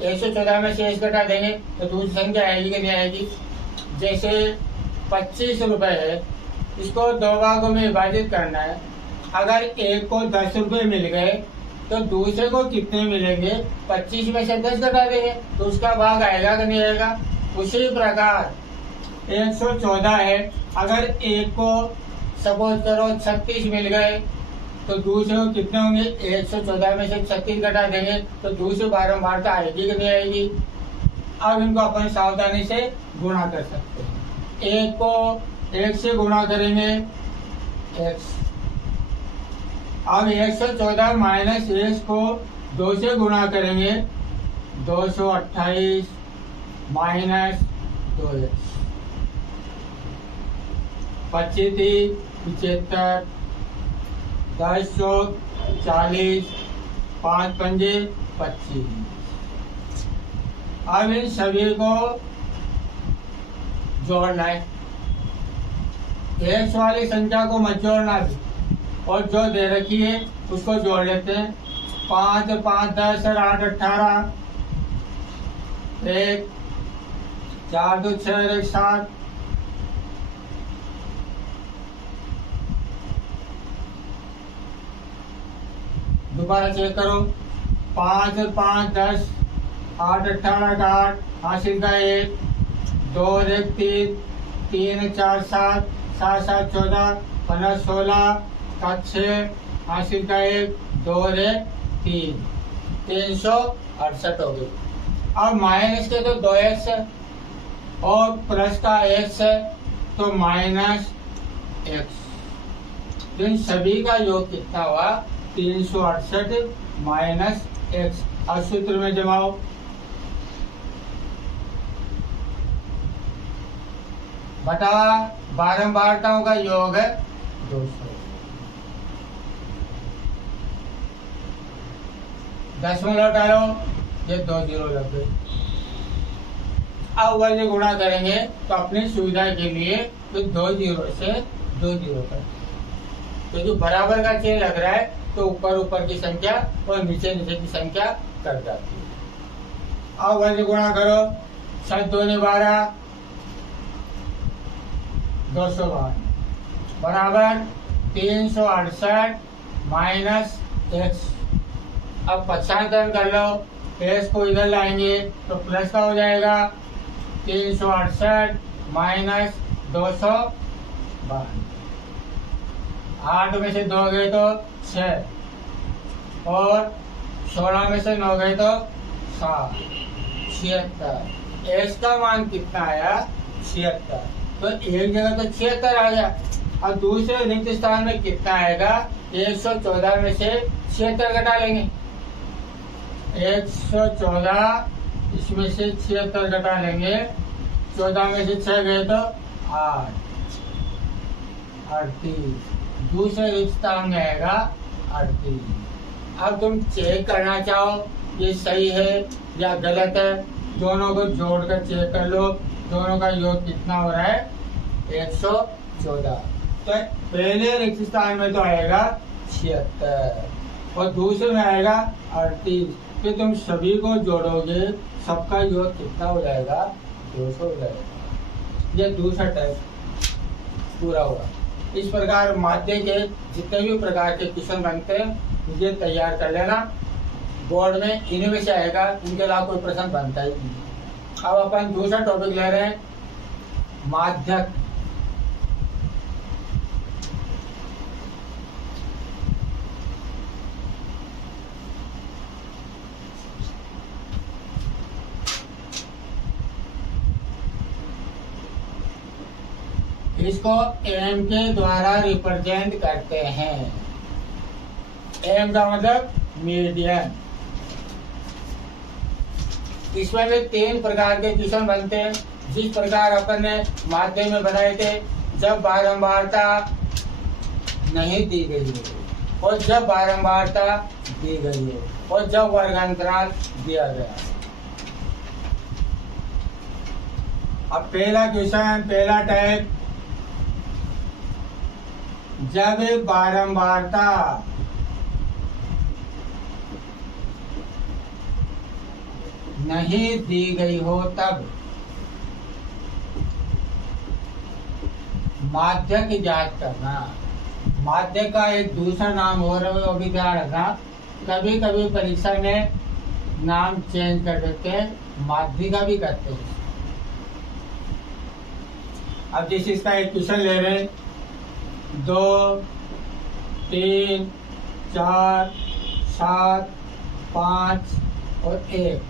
114 में से x घटा देंगे तो दूसरी संख्या आएगी कि नहीं आएगी? जैसे 25 रुपए है, इसको दो भागों में विभाजित करना है। अगर एक को 10 रुपए मिल गए तो दूसरे को कितने मिलेंगे? 25 में से 10 घटा देंगे तो उसका भाग आएगा कि नहीं आएगा? उसी प्रकार 114 है, अगर एक को सपोज करो 36 मिल गए तो दूसरे को कितने होंगे? 114 में से 36 घटा देंगे तो दूसरी बारंबारता आएगी कि नहीं आएगी? अब इनको अपन सावधानी से गुणा कर सकते हैं। एक को 1 से गुणा करेंगे x। अब 114 माइनस 1 को 2 से गुणा करेंगे 228 माइनस 2x। 25, 75, 10, 40, 5 पंजे 25। अब इन सभी को जोड़ना है। एक्स वाली संख्या को मत जोड़ना भी, और जो दे रखी है उसको जोड़ लेते हैं। 5, 5, 10 और 8, 18, 1, 4, 2, 6, 1, 7, दोबारा चेक करो। 5 और 5, 10, 8 18 का 8, हासिल का 1, 2 और 1 3, 3 4 7, 7 7 14, 15 16 का 6, हासिल का 1, 2 और 1 3, 368 हो गई। अब माइनस के तो 2x है और प्लस का x है तो माइनस x, तो इन सभी का योग कितना हुआ 368 माइनस x। अब सूत्र में जमाओ, बटा बारंबारताओं का योग है 200, 10 में लौटा लो, ये 2 0 लग गए। अब वजन गुणा करेंगे तो अपनी सुविधा के लिए तो 2 0 से 2 0 कर, तो जो बराबर का चिन्ह लग रहा है तो ऊपर ऊपर की संख्या और नीचे नीचे की संख्या कर जाती है। अब वजन गुणा करो, 7 2 12, 212 बराबर 368 माइनस x। अब पक्षांतरण कर लो, x को इधर लाएंगे तो प्लस का हो जाएगा 368 माइनस 212, 8 में से 2 गए तो 6 और 16 में से 9 गए तो 7, 76। x का मान कितना आया 76, तो एक जगह तो 76 आ गया। अब दूसरे रिक्त स्थान में कितना आएगा 114 में से 76 घटा लेंगे, 114 इसमें से 76 घटा लेंगे, 14 में से 6 गए तो 8, 38, दूसरे रिक्त स्थान में आएगा 38। अब तुम चेक करना चाहो ये सही है या गलत है, दोनों को जोड़कर चेक कर लो, दोनों का योग कितना हो रहा है 114। तो पहले रिक्त स्थान में तो आएगा 76 और दूसरे में आएगा 38, तो तुम सभी को जोड़ोगे सबका योग कितना हो जाएगा 200 हो जाएगा। ये दूसरा टेस्ट पूरा हुआ। इस प्रकार माध्य के जितने भी प्रकार के क्वेश्चन बनते हैं ये तैयार कर लेना, बोर्ड में इन्हीं में से आएगा, इनके अलावा कोई प्रश्न बनता ही नहीं। अब अपन दूसरा टॉपिक ले रहे हैं माध्यक। इसको एम के द्वारा रिप्रेजेंट करते हैं। एम का मतलब मीडियन। इसमें भी 3 प्रकार के क्वेश्चन बनते हैं, जिस प्रकार अपन ने माध्यम में बनाए थे, जब बारंबारता नहीं दी गई हो और जब बारंबारता दी गई हो और जब वर्गांतराल दिया गया। अब पहला क्वेश्चन, पहला टाइप, जब बारंबारता नहीं दी गई हो तब माध्यक ज्ञात करना। माध्यक का एक दूसरा नाम हो रहा है, वो भी ध्यान रखना, कभी कभी परीक्षा में नाम चेंज कर देते हैं, माध्यिका भी करते हैं। अब जिस इसका एक क्वेश्चन ले रहे हैं, 2 3 4 7 5 और 1,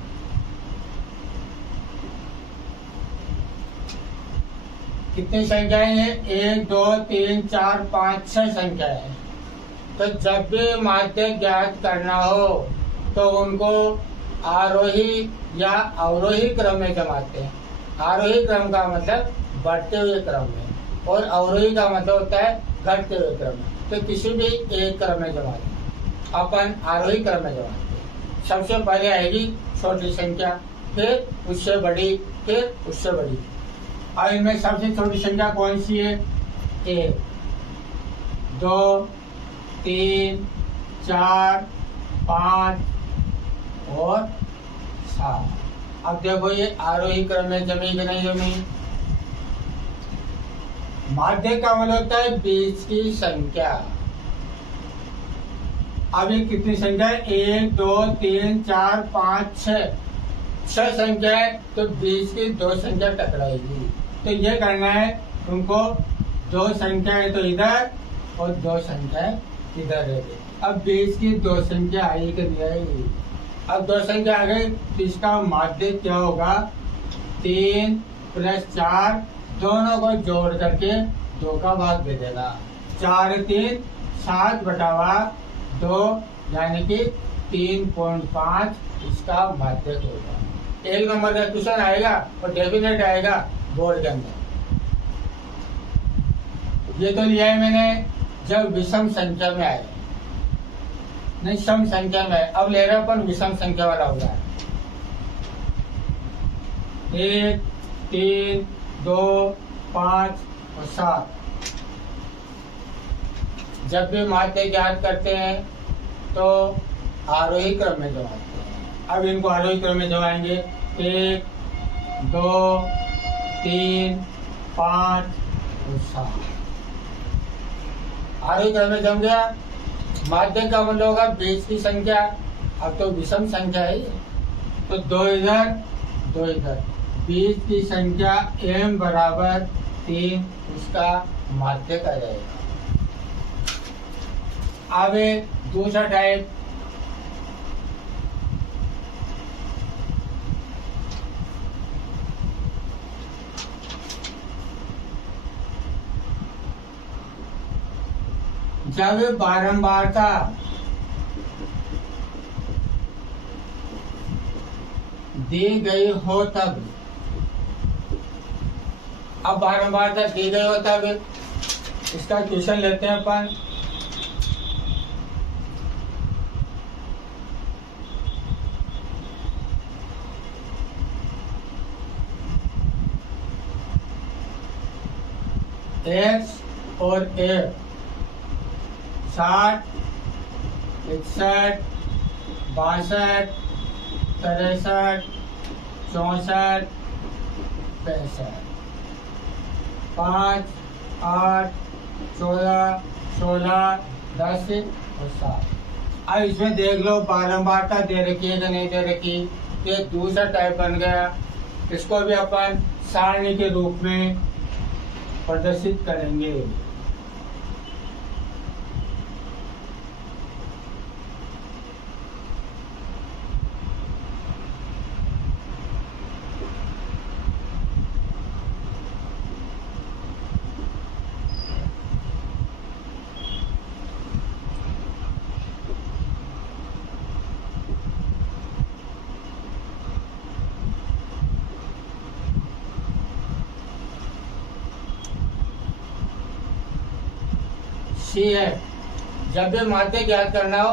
कितनी संख्याएं हैं 1 2 3 4 5 6 संख्याएं हैं। तो जब भी माध्य ज्ञात करना हो तो उनको आरोही या अवरोही क्रम में जमाते हैं। आरोही क्रम का मतलब बढ़ते हुए क्रम में और अवरोही का मतलब होता है घटते हुए क्रम में। तो किसी भी एक क्रम में जमाते हैं, अपन आरोही क्रम में जमाते हैं। सबसे पहले आएगी छोटी संख्या, फिर उससे बड़ी, फिर उससे बड़ी। और इनमें सबसे छोटी संख्या कौन सी है 1 2 3 4 5 और 7। अब देखो ये आरोही क्रम में जमी कि नहीं जमी। माध्य का मतलब होता है बीच की संख्या। अब ये कितनी संख्या है 1 2 3 4 5 6, 6 संख्या है तो 20 की 2 संख्या टकराएगी। तो ये करना है तुमको, 2 संख्या है तो इधर और 2 संख्या है इधर है। अब 20 की 2 संख्या आई कि नहीं आई? अब 2 संख्या आ गई तो इसका माध्य क्या होगा? 3 + 4 दोनों को जोड़ करके 2 का भाग दे देना। 4 3 7/2 यानी कि 3.5 इसका माध्य होगा। 1 नंबर का क्वेश्चन आएगा और डेफिनेट आएगा बोर्ड के अंदर। ये तो लिया है मैंने जब विषम संख्या में आए, नहीं सम संख्या में। अब ले रहे अपन विषम संख्या वाला होगा। 1 3 2 5 और 7। जब भी माध्य ज्ञात करते हैं तो आरोही क्रम में जमाते हैं। अब इनको आरोही क्रम में जमाएंगे। 1 2 3 5 और 7 आरोही क्रम में जम गया। माध्य का मतलब होगा 20 की संख्या। अब तो विषम संख्या है तो 2 इधर 2 इधर। 20 की संख्या m = 3 उसका माध्य का रहेगा। अब दूसरा टाइप, जब बारंबारता दी गई हो तब। अब बारंबारता दी गई हो तब इसका क्वेश्चन लेते हैं अपन। x और a 60 61 62 63 64 65 5 8 14 16 10 और 7। अब इसमें देख लो बारंबारता दे रखी है कि नहीं दे रखी। ये दूसरा टाइप बन गया। इसको भी अपन सारणी के रूप में प्रदर्शित करेंगे। CF जब भी माध्य ज्ञात करना हो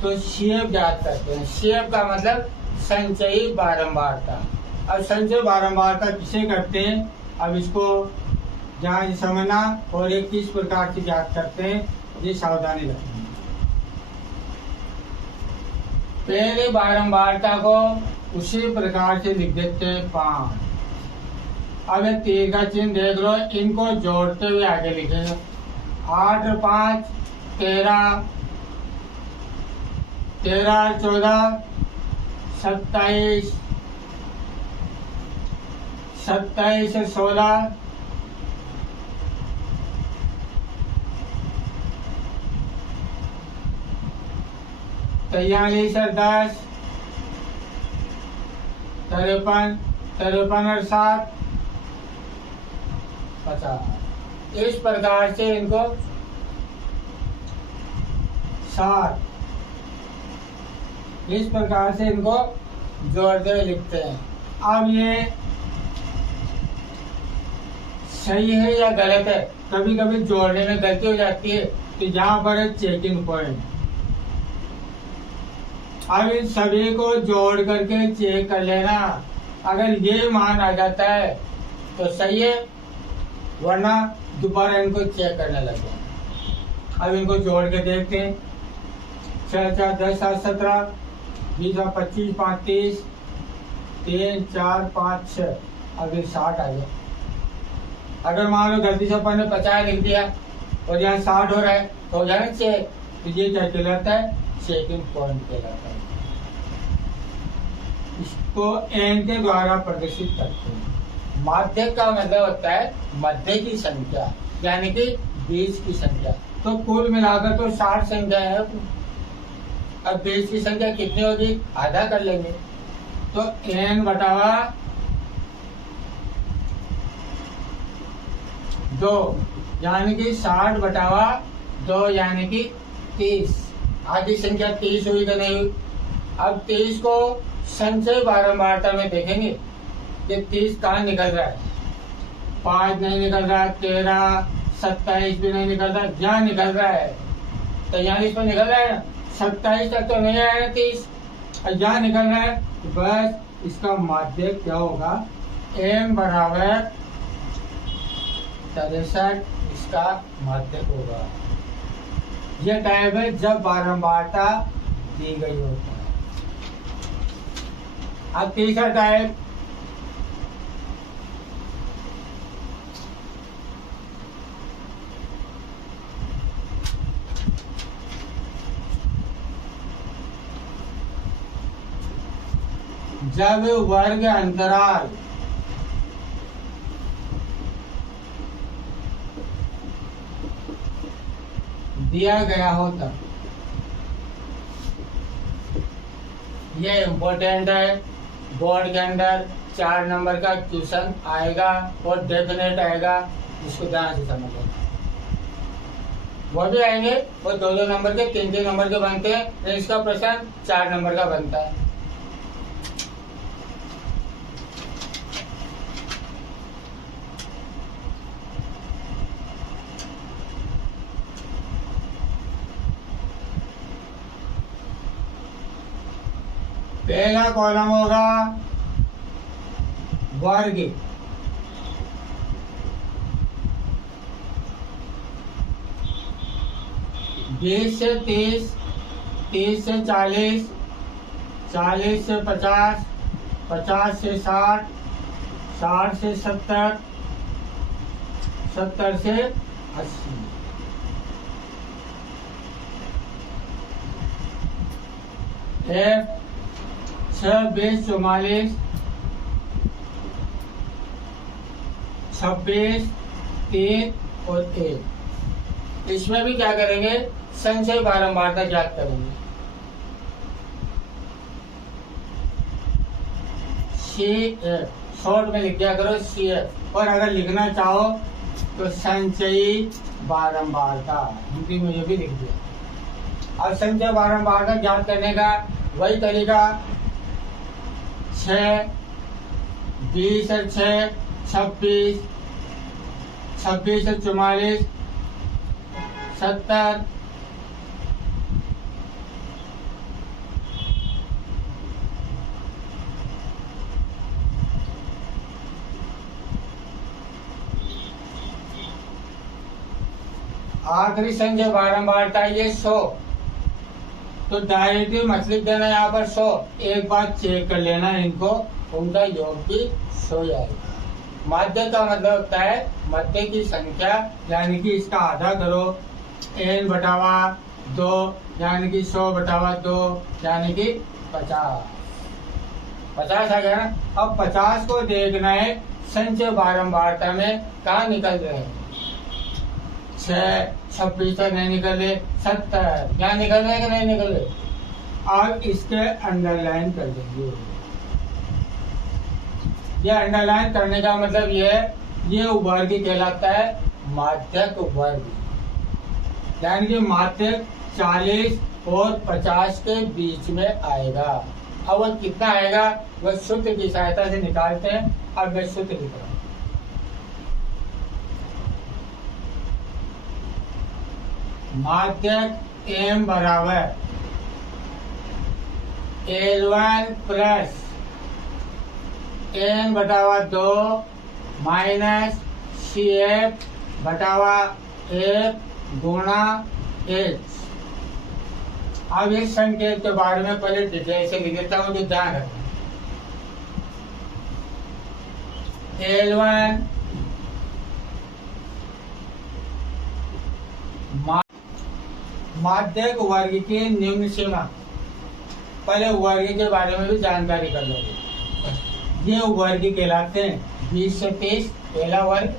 तो CF ज्ञात करते हैं। CF का मतलब संचयी बारंबारता। अब संचयी बारंबारता किसे करते हैं? अब इसको जहाँ समझना और एक किस प्रकार से ज्ञात करते हैं ये सावधानी रखनी। पहले बारंबारता को उसी प्रकार से लिख देते हैं 5। अब 3 का चिन्ह देख लो, इनको जोड़ते हुए आगे लिखेंगे। 8 और 5 13 13 और 14 27 27 और 16 43 और 10 53 53 और 7 50। इस प्रकार से इनको 7 इस प्रकार से इनको जोड़ते हुए लिखते हैं। अब ये सही है या गलत है? कभी कभी जोड़ने में गलती हो जाती है तो यहाँ पर है चेकिंग पॉइंट। अब इन सभी को जोड़ करके चेक कर लेना। अगर ये मान आ जाता है तो सही है, वरना दोबारा इनको चेक करने लगे। अब इनको जोड़ के देखते हैं। 6 4 10 7 17 20 25 35 3 4 5 6। अब ये 60 आ गया। अगर मान लो गलती से अपन ने 50 लिख दिया और यहाँ 60 हो रहा है तो हो जाए चेक। तो ये क्या कहलाता है? चेकिंग पॉइंट कहलाता है। इसको एन के द्वारा प्रदर्शित करते हैं। माध्यक का मतलब होता है मध्य की संख्या, यानी कि बीच की संख्या। तो कुल मिलाकर तो 60 संख्या है। अब बीच की संख्या कितनी होगी, आधा कर लेंगे। तो n बटावा 2 यानी कि 60 बटावा 2 यानी कि 30। आधी संख्या 30 हुई कि नहीं हुई। अब 30 को संचय बारंबारता में देखेंगे कि 30 कहाँ निकल रहा है। 5 नहीं निकल रहा, 13, 27 भी नहीं निकल रहा, यहाँ निकल रहा है। तो यहाँ इसमें निकल रहा है ना, 27 तक तो नहीं आया ना 30, और यहाँ निकल रहा है। तो बस इसका माध्य क्या होगा, m बराबर 63 इसका माध्य होगा। यह टाइप है जब बारंबारता दी गई होती है। अब तीसरा टाइप, जब वर्ग अंतराल दिया गया हो तब। ये इम्पोर्टेंट है, बोर्ड के अंदर 4 नंबर का क्वेश्चन आएगा और डेफिनेट आएगा, इसको ध्यान से समझ लेना। वो भी आएंगे, वो 2-2 नंबर के 3-3 नंबर के बनते हैं, तो इसका प्रश्न 4 नंबर का बनता है। पहला कॉलम होगा वर्ग, 20 से 30, 30 से 40, 40 से 50, 50 से 60, 60 से 70, 70 से 80। F 6, 20, 44, 26, 3 और 1। इसमें भी क्या करेंगे, संचय बारंबारता ज्ञात करेंगे। शॉर्ट में लिख दिया करो CF, और अगर लिखना चाहो तो संचयी बारंबारता हिंदी में ये भी लिख दिया। अब संचय बारंबारता ज्ञात करने का वही तरीका, 6, 20 और 6, 26, 26 और 44, 70, आखिरी संख्या बारंबारता ये 100। तो डायरेक्टली मत लिख देना यहाँ पर 100, एक बार चेक कर लेना इनको, उनका योग भी 100 आएगा। माध्य का मतलब होता है मध्य की संख्या, यानी कि इसका आधा करो, n बटावा 2 यानी कि 100 बटावा 2 यानी कि 50। 50 आ गया ना। अब 50 को देखना है संचय बारंबारता में कहाँ निकल रहे हैं। 6, 26 तक नहीं निकले, 70 यहाँ निकल रहे कि नहीं निकल रहे। अब इसके अंडरलाइन कर देंगे। ये अंडरलाइन करने का मतलब ये है, ये वर्ग कहलाता है माध्यक वर्ग, यानी कि माध्यक 40 और 50 के बीच में आएगा। अब वो कितना आएगा वह सूत्र की सहायता से निकालते हैं। अब मैं सूत्र लिख रहा हूँ। माध्यक m बराबर L1 plus n बटावा 2 minus CF बटावा 1 गुणा h। अब इस संकेत के बारे में पहले डिटेल से लिख देता हूँ, तो ध्यान रखना। L1 माध्यक वर्ग की निम्न सीमा, पहले वर्ग के बारे में भी जानकारी कर लोगे। ये वर्ग कहलाते हैं 20 से 30 पहला वर्ग,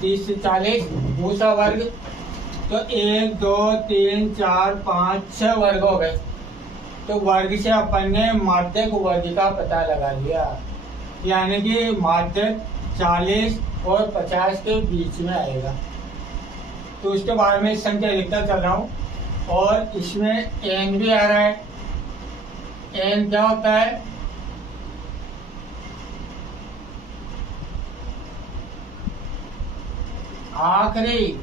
30 से 40 दूसरा वर्ग। तो 1 2 3 4 5 6 वर्ग हो गए। तो वर्ग से अपन ने माध्यक वर्ग का पता लगा लिया, यानी कि माध्यक 40 और 50 के बीच में आएगा। तो उसके बारे में संख्या लिखता चल रहा हूँ। और इसमें n भी आ रहा है। n क्या होता है? आखिरी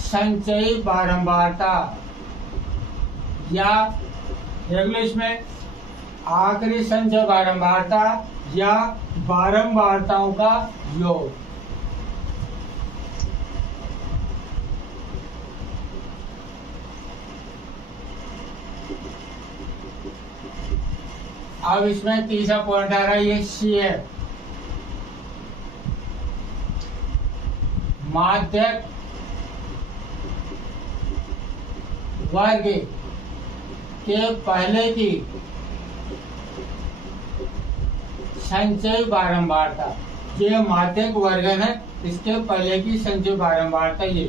संचयी बारंबारता, या इंग्लिश में आखिरी संचय बारंबारता या बारंबारताओं का योग। अब इसमें तीसरा पॉइंट आ रहा है, ये CF माध्यक वर्ग के पहले की संचय बारंबारता। ये माध्यक वर्ग है, इसके पहले की संचय बारंबारता ये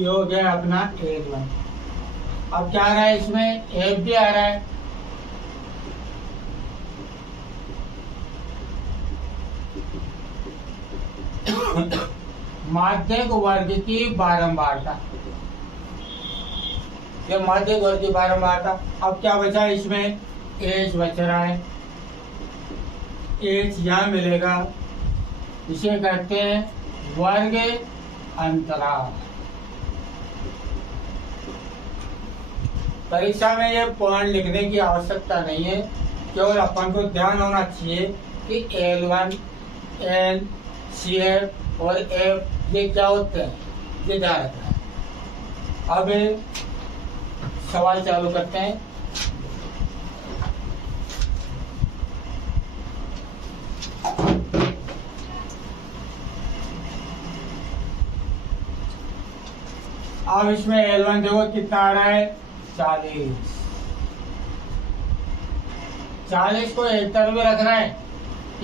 हो गया अपना L1। अब क्या आ रहा है इसमें? F भी आ रहा है। माध्यक वर्ग की बारंबारता, ये माध्यक वर्ग की बारंबारता। अब क्या बचा इसमें? H बच रहा है। H यहाँ मिलेगा, इसे कहते हैं वर्ग अंतराल। परीक्षा में ये पॉइंट लिखने की आवश्यकता नहीं है, केवल अपन को ध्यान होना चाहिए कि L1, N, CF और F ये क्या होते हैं, ये ध्यान रखना है। अब सवाल चालू करते हैं। अब इसमें L1 देखो कितना आ रहा है? 40। 40 को एक तरफ में रखना है,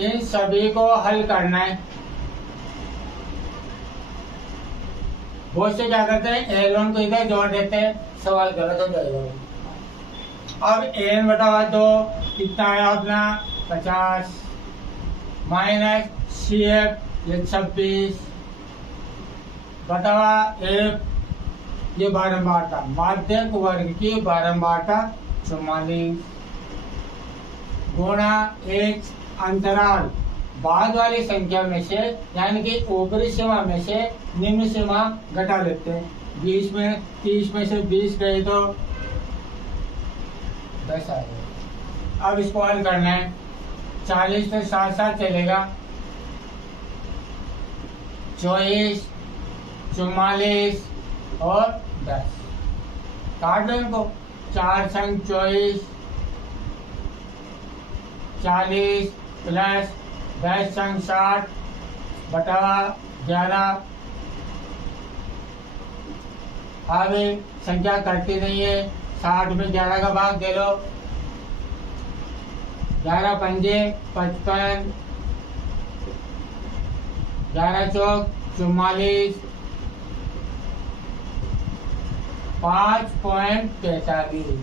इन सभी को हल करना है। बहुत से क्या करते हैं, L1 को इधर जोड़ देते हैं, सवाल गलत हो जाएगा। अब N बटा 2 कितना है अपना? 50 माइनस CF ये 26 बटा F ये बारंबारता, माध्यक वर्ग की बारंबारता 44 गुणा H अंतराल बाद वाली संख्या में से, यानी कि ऊपरी सीमा में से निम्न सीमा घटा लेते हैं। 20 में 30 में से 20 गए तो 10 आ गए। अब इसको हल करना है। 40 से साथ साथ चलेगा, 24 44 और 10 काट लो इनको। 4 संग 24 40 प्लस 10 संग 60 बटा 11। अब संख्या कटती नहीं है, 60 में 11 का भाग दे लो। 11 पंजे 55, 11 चौक 44, 5.43।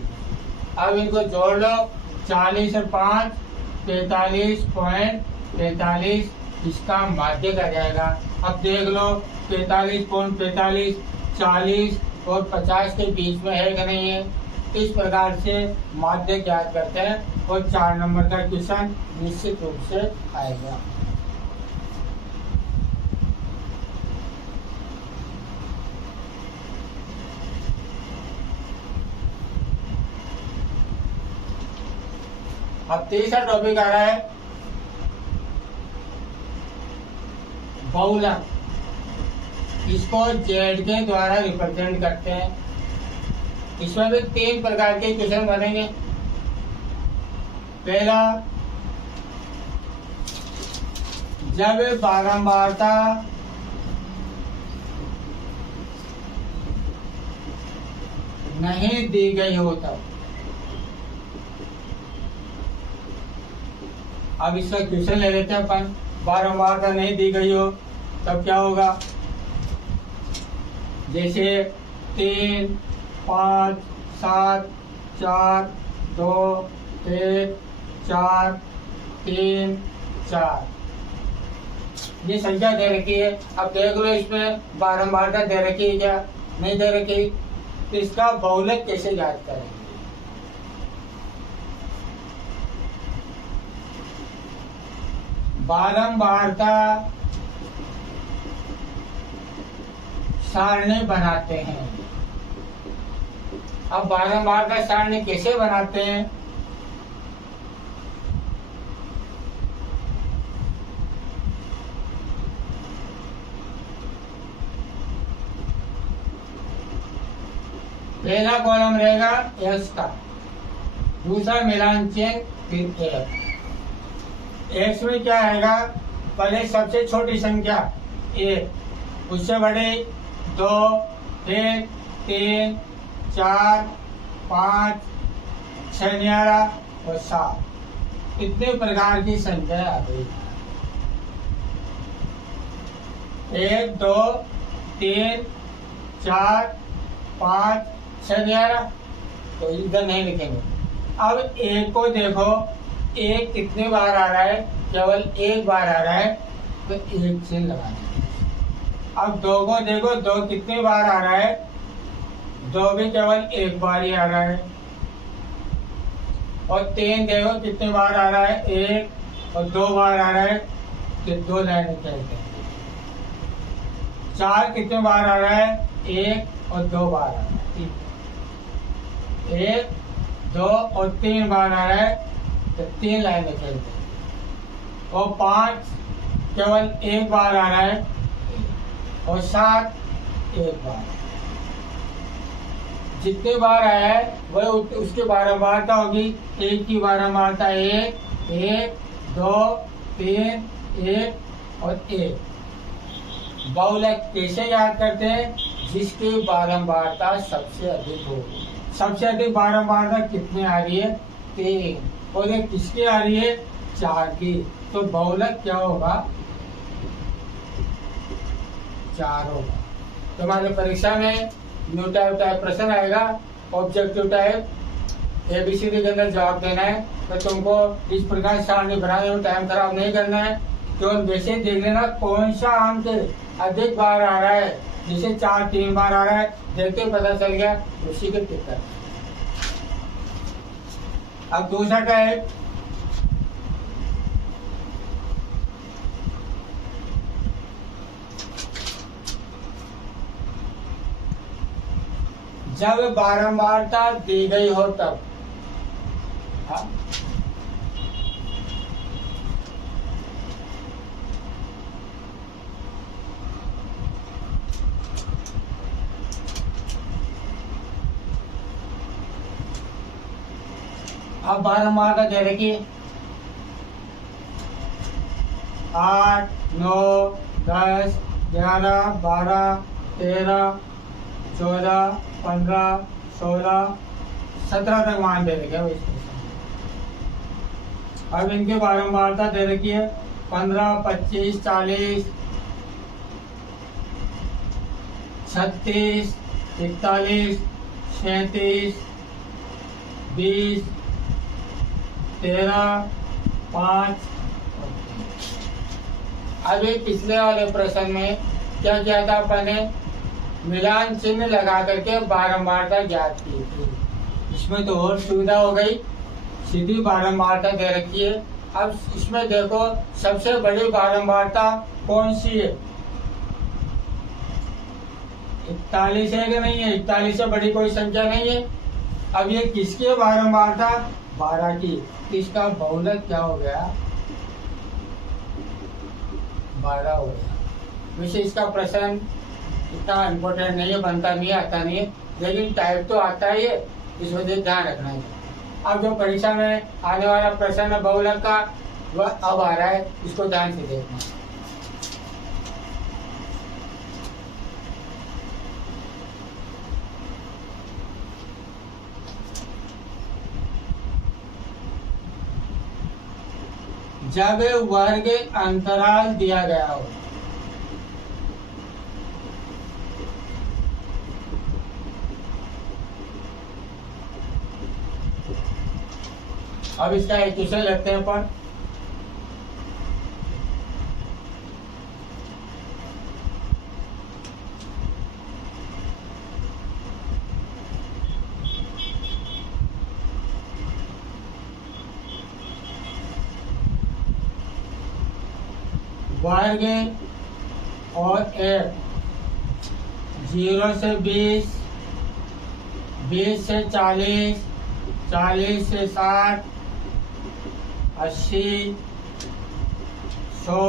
अब इनको जोड़ लो, 40 और 5 45.43 इसका माध्यक आ जाएगा। अब देख लो 45.43 40 और 50 के बीच में है कि नहीं है। इस प्रकार से माध्यक ज्ञात करते हैं और 4 नंबर का क्वेश्चन निश्चित रूप से आएगा। अब तीसरा टॉपिक आ रहा है बहुलक। इसको जेड के द्वारा रिप्रेजेंट करते हैं। इसमें भी 3 प्रकार के क्वेश्चन बनेंगे। पहला, जब बारंबारता नहीं दी गई हो तब। अब इसका क्वेश्चन ले लेते हैं अपन। बारंबारता नहीं दी गई हो तब क्या होगा? जैसे 3, 5, 7, 4, 2, 1, 4, 3, 4 ये संख्या दे रखी है। अब देख लो इसमें बारंबारता दे रखी है क्या? नहीं दे रखी। तो इसका बहुलक कैसे ज्ञात करेंगे? बारंबारता सारणी बनाते हैं। अब बारंबारता सारणी कैसे बनाते हैं? पहला कॉलम रहेगा एक्स का, दूसरा मिलान चिन्ह, फिर एक्स में क्या आएगा? पहले सबसे छोटी संख्या 1, उससे बड़ी 2, फिर 3, 4, 5, 6 11 और 7 इतने प्रकार की संख्या आ गई। 1, 2, 3, 4, 5, 6 11 तो इधर नहीं लिखेंगे। अब एक को देखो, एक कितने बार आ रहा है? केवल एक बार आ रहा है, तो एक से लगा दें। अब 2 को देखो, 2 कितने बार आ रहा है? 2 भी केवल एक बार ही आ रहा है। और 3 देखो कितने बार आ रहा है? 1 और 2 बार आ रहा है, तो 2 लाइन कहते हैं। 4 कितने बार आ रहा है? 1 और 2 बार आ रहा है। 1, 2 और 3 बार आ रहा है, तो 3 लाइनें खेलते हैं। और 5 केवल एक बार आ रहा है, और 7 एक बार। जितने बार आया है वह उसकी बारंबारता होगी। एक की बारंबारता 1, 1, 2, 3, 1 और 1। बहुलक कैसे याद करते हैं? जिसकी बारंबारता सबसे अधिक हो। सबसे अधिक बारंबारता कितनी आ रही है? 3। और ये किसकी आ रही है? 4 की। तो बहुलक क्या होगा? 4 होगा। तो हमारे परीक्षा में न्यू टाइप प्रश्न आएगा, ऑब्जेक्टिव टाइप ABCD के अंदर जवाब देना है। तो तुमको इस प्रकार सारणी बनाने में टाइम खराब नहीं करना है। तो वैसे देख लेना कौन सा अंक अधिक बार आ रहा है। जैसे 4 3 बार आ रहा है, देखते ही पता चल गया, उसी के टिक कर। अब दूसरा टाइप, जब बारंबारता दी गई हो तब। हाँ? अब बारंबारता दे रखी 8, 9, 10, 11, 12, 13, 14, 15, 16, 17 तक मान दे रखे। अब इनकी बारंबारता दे रखी है 15, 25, 40, 36, 41, 37, 20, 13, 5। अभी पिछले वाले प्रश्न में क्या किया था अपन ने? मिलान चिन्ह लगा करके बारंबारता ज्ञात की थी। इसमें तो और सुविधा हो गई, सीधी बारंबारता दे रखी है। अब इसमें देखो सबसे बड़ी बारंबारता कौन सी है? 41 है कि नहीं है? 41 से बड़ी कोई संख्या नहीं है। अब ये किसकी है बारंबारता? 12 की। इसका बहुलक क्या हो गया? 12 हो गया। वैसे इसका प्रश्न इतना इम्पोर्टेंट नहीं है, बनता नहीं है, आता नहीं है, लेकिन टाइप तो आता ही है, इस वजह से ध्यान रखना है। अब जो परीक्षा में आने वाला प्रश्न है बहुलक का, वह अब आ रहा है, इसको ध्यान से देखना। जब वर्ग अंतराल दिया गया हो। अब इसका इक्वेशन लेते हैं अपन। वर्ग और एक 0 से 20, 20 से 40, 40 से 60, 80, 100,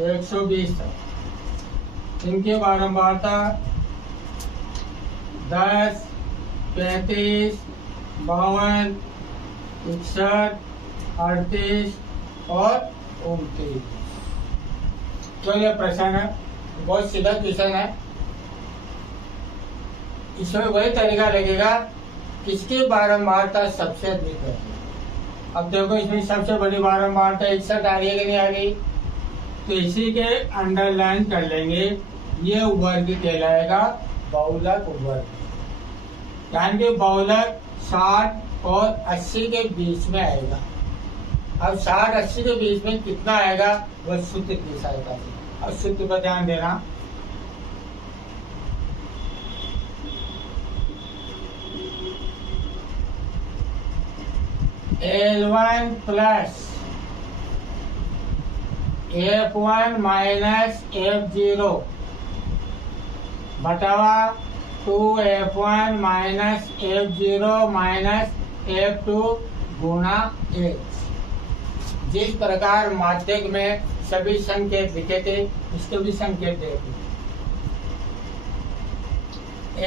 120 तक। इनकी बारंबारता 10, 35, 52, 61, 38 और 29। तो ये प्रश्न है, बहुत सीधा क्वेश्चन है। इसमें वही तरीका लगेगा किसकी बारंबारता सबसे अधिक है। अब देखो इसमें सबसे बड़ी बारंबारता 61 आ रही है कि नहीं आ रही, तो इसी के अंडरलाइन कर लेंगे। ये वर्ग कहलाएगा बहुलक वर्ग, यानी कि बहुलक 60 और 80 के बीच में आएगा। अब 60-80 के बीच में कितना आएगा वह सूत्र की सहायता से। अब सूत्र पर ध्यान देना। L1 plus F1 minus F0 बटावा 2F1 minus F0 minus F2 गुणा H। जिस प्रकार माध्यक में सभी संकेत लिखे थे इसको भी संकेत देते।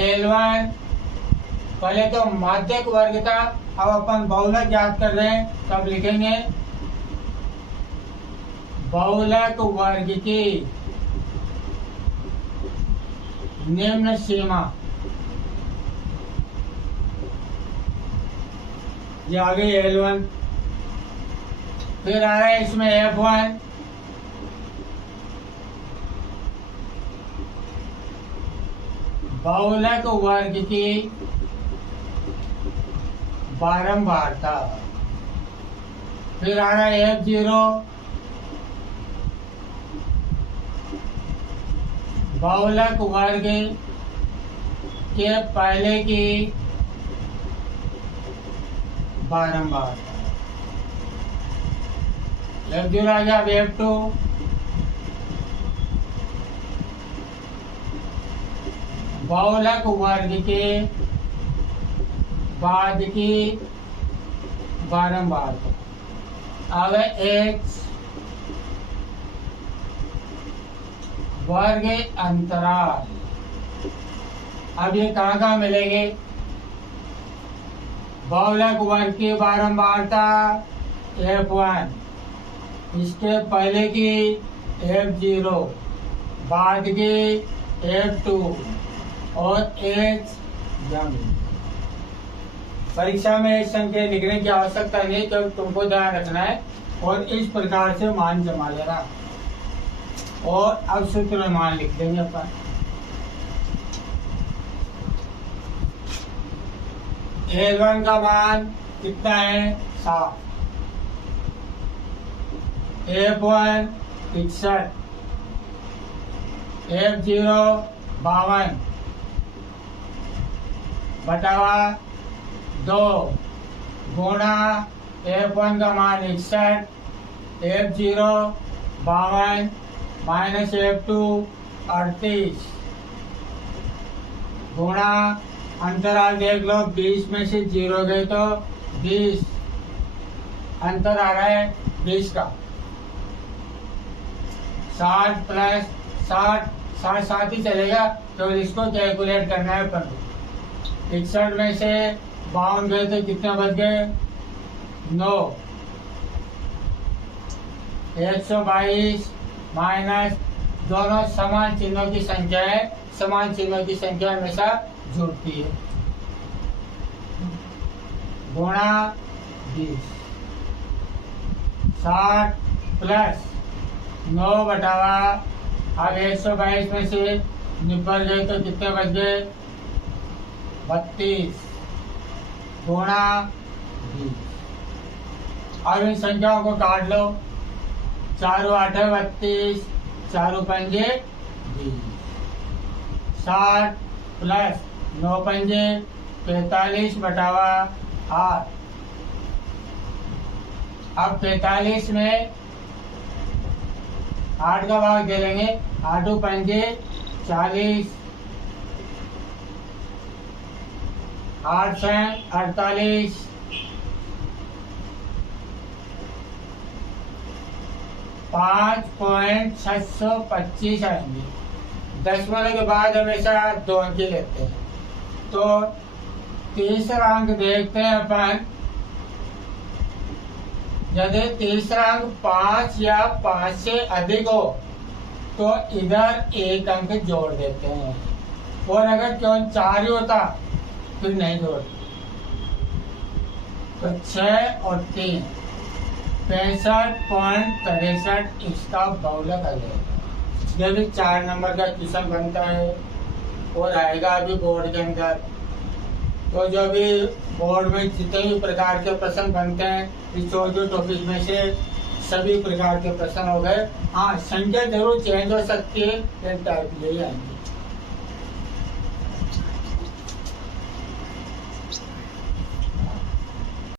L1 पहले तो माध्यक वर्ग था, अब अपन बहुलक याद कर रहे हैं, तब लिखेंगे बहुलक वर्ग की निम्न सीमा। ये आ गई L1। फिर आ रहा है इसमें F1, बहुलक वर्ग की बारंबारता। फिर आ रहा है F0, बहुलक वर्ग के पहले की बारंबारता। F0 आ गया। F2, बहुलक वर्ग के बाद की बारंबारता। अब H वर्ग अंतराल। अब ये कहाँ मिलेंगे? बहुलक वर्ग की बारंबारता F1, इसके पहले की F0, बाद की F2 और H। परीक्षा में इस संख्या लिखने की आवश्यकता नहीं, तो तुमको ध्यान रखना है और इस प्रकार से मान जमा लेना। और अब सूत्र में मान लिख देंगे अपन। L1 का मान कितना है? 7। F1 61, F0 52 बटावा 2 गुणा F1 का मान 61, F0 52 माइनस F2 38 गुणा अंतराल देख लो, 20 में से 0 गए तो 20, अंतर आ रहा है 20 का। 60 प्लस 60, 60 ही चलेगा, तो इसको कैलकुलेट करना है अपन। 61 में से 52 गए तो कितने बच गए? 9। 122 माइनस, दोनों समान चिन्हों की संख्या है, समान चिन्हों की संख्या हमेशा जुड़ती है, गुणा 20। 60 प्लस 9 बटावा, अब 122 में से निपट गए तो कितने बच गए? 32 गुणा 20। अब इन संख्याओं को काट लो। 4 8 32, 4 पंजे 20। 60 प्लस 9 पंजे 45 बटावा 8। अब 45 में 8 का भाग दे लेंगे। 8 पंजे 40, 8 48, 5.625 आएंगे। दशमलव के बाद हमेशा 2 अंक लेते हैं। तो तीसरा अंक देखते हैं अपन। यदि तीसरा अंक 5 या 5 से अधिक हो तो इधर 1 अंक जोड़ देते हैं, और अगर केवल 4 ही होता फिर नहीं जोड़ते। तो 6 और 3 65.63 इसका बहुलक आ जाएगा। यह भी 4 नंबर का क्वेश्चन बनता है और आएगा अभी बोर्ड के अंदर। तो जो भी बोर्ड में जितने भी प्रकार के प्रश्न बनते हैं, इस 14 टॉपिक में से सभी प्रकार के प्रश्न हो गए। हाँ, संख्या जरूर चेंज हो सकती है, टाइप यही आएंगे।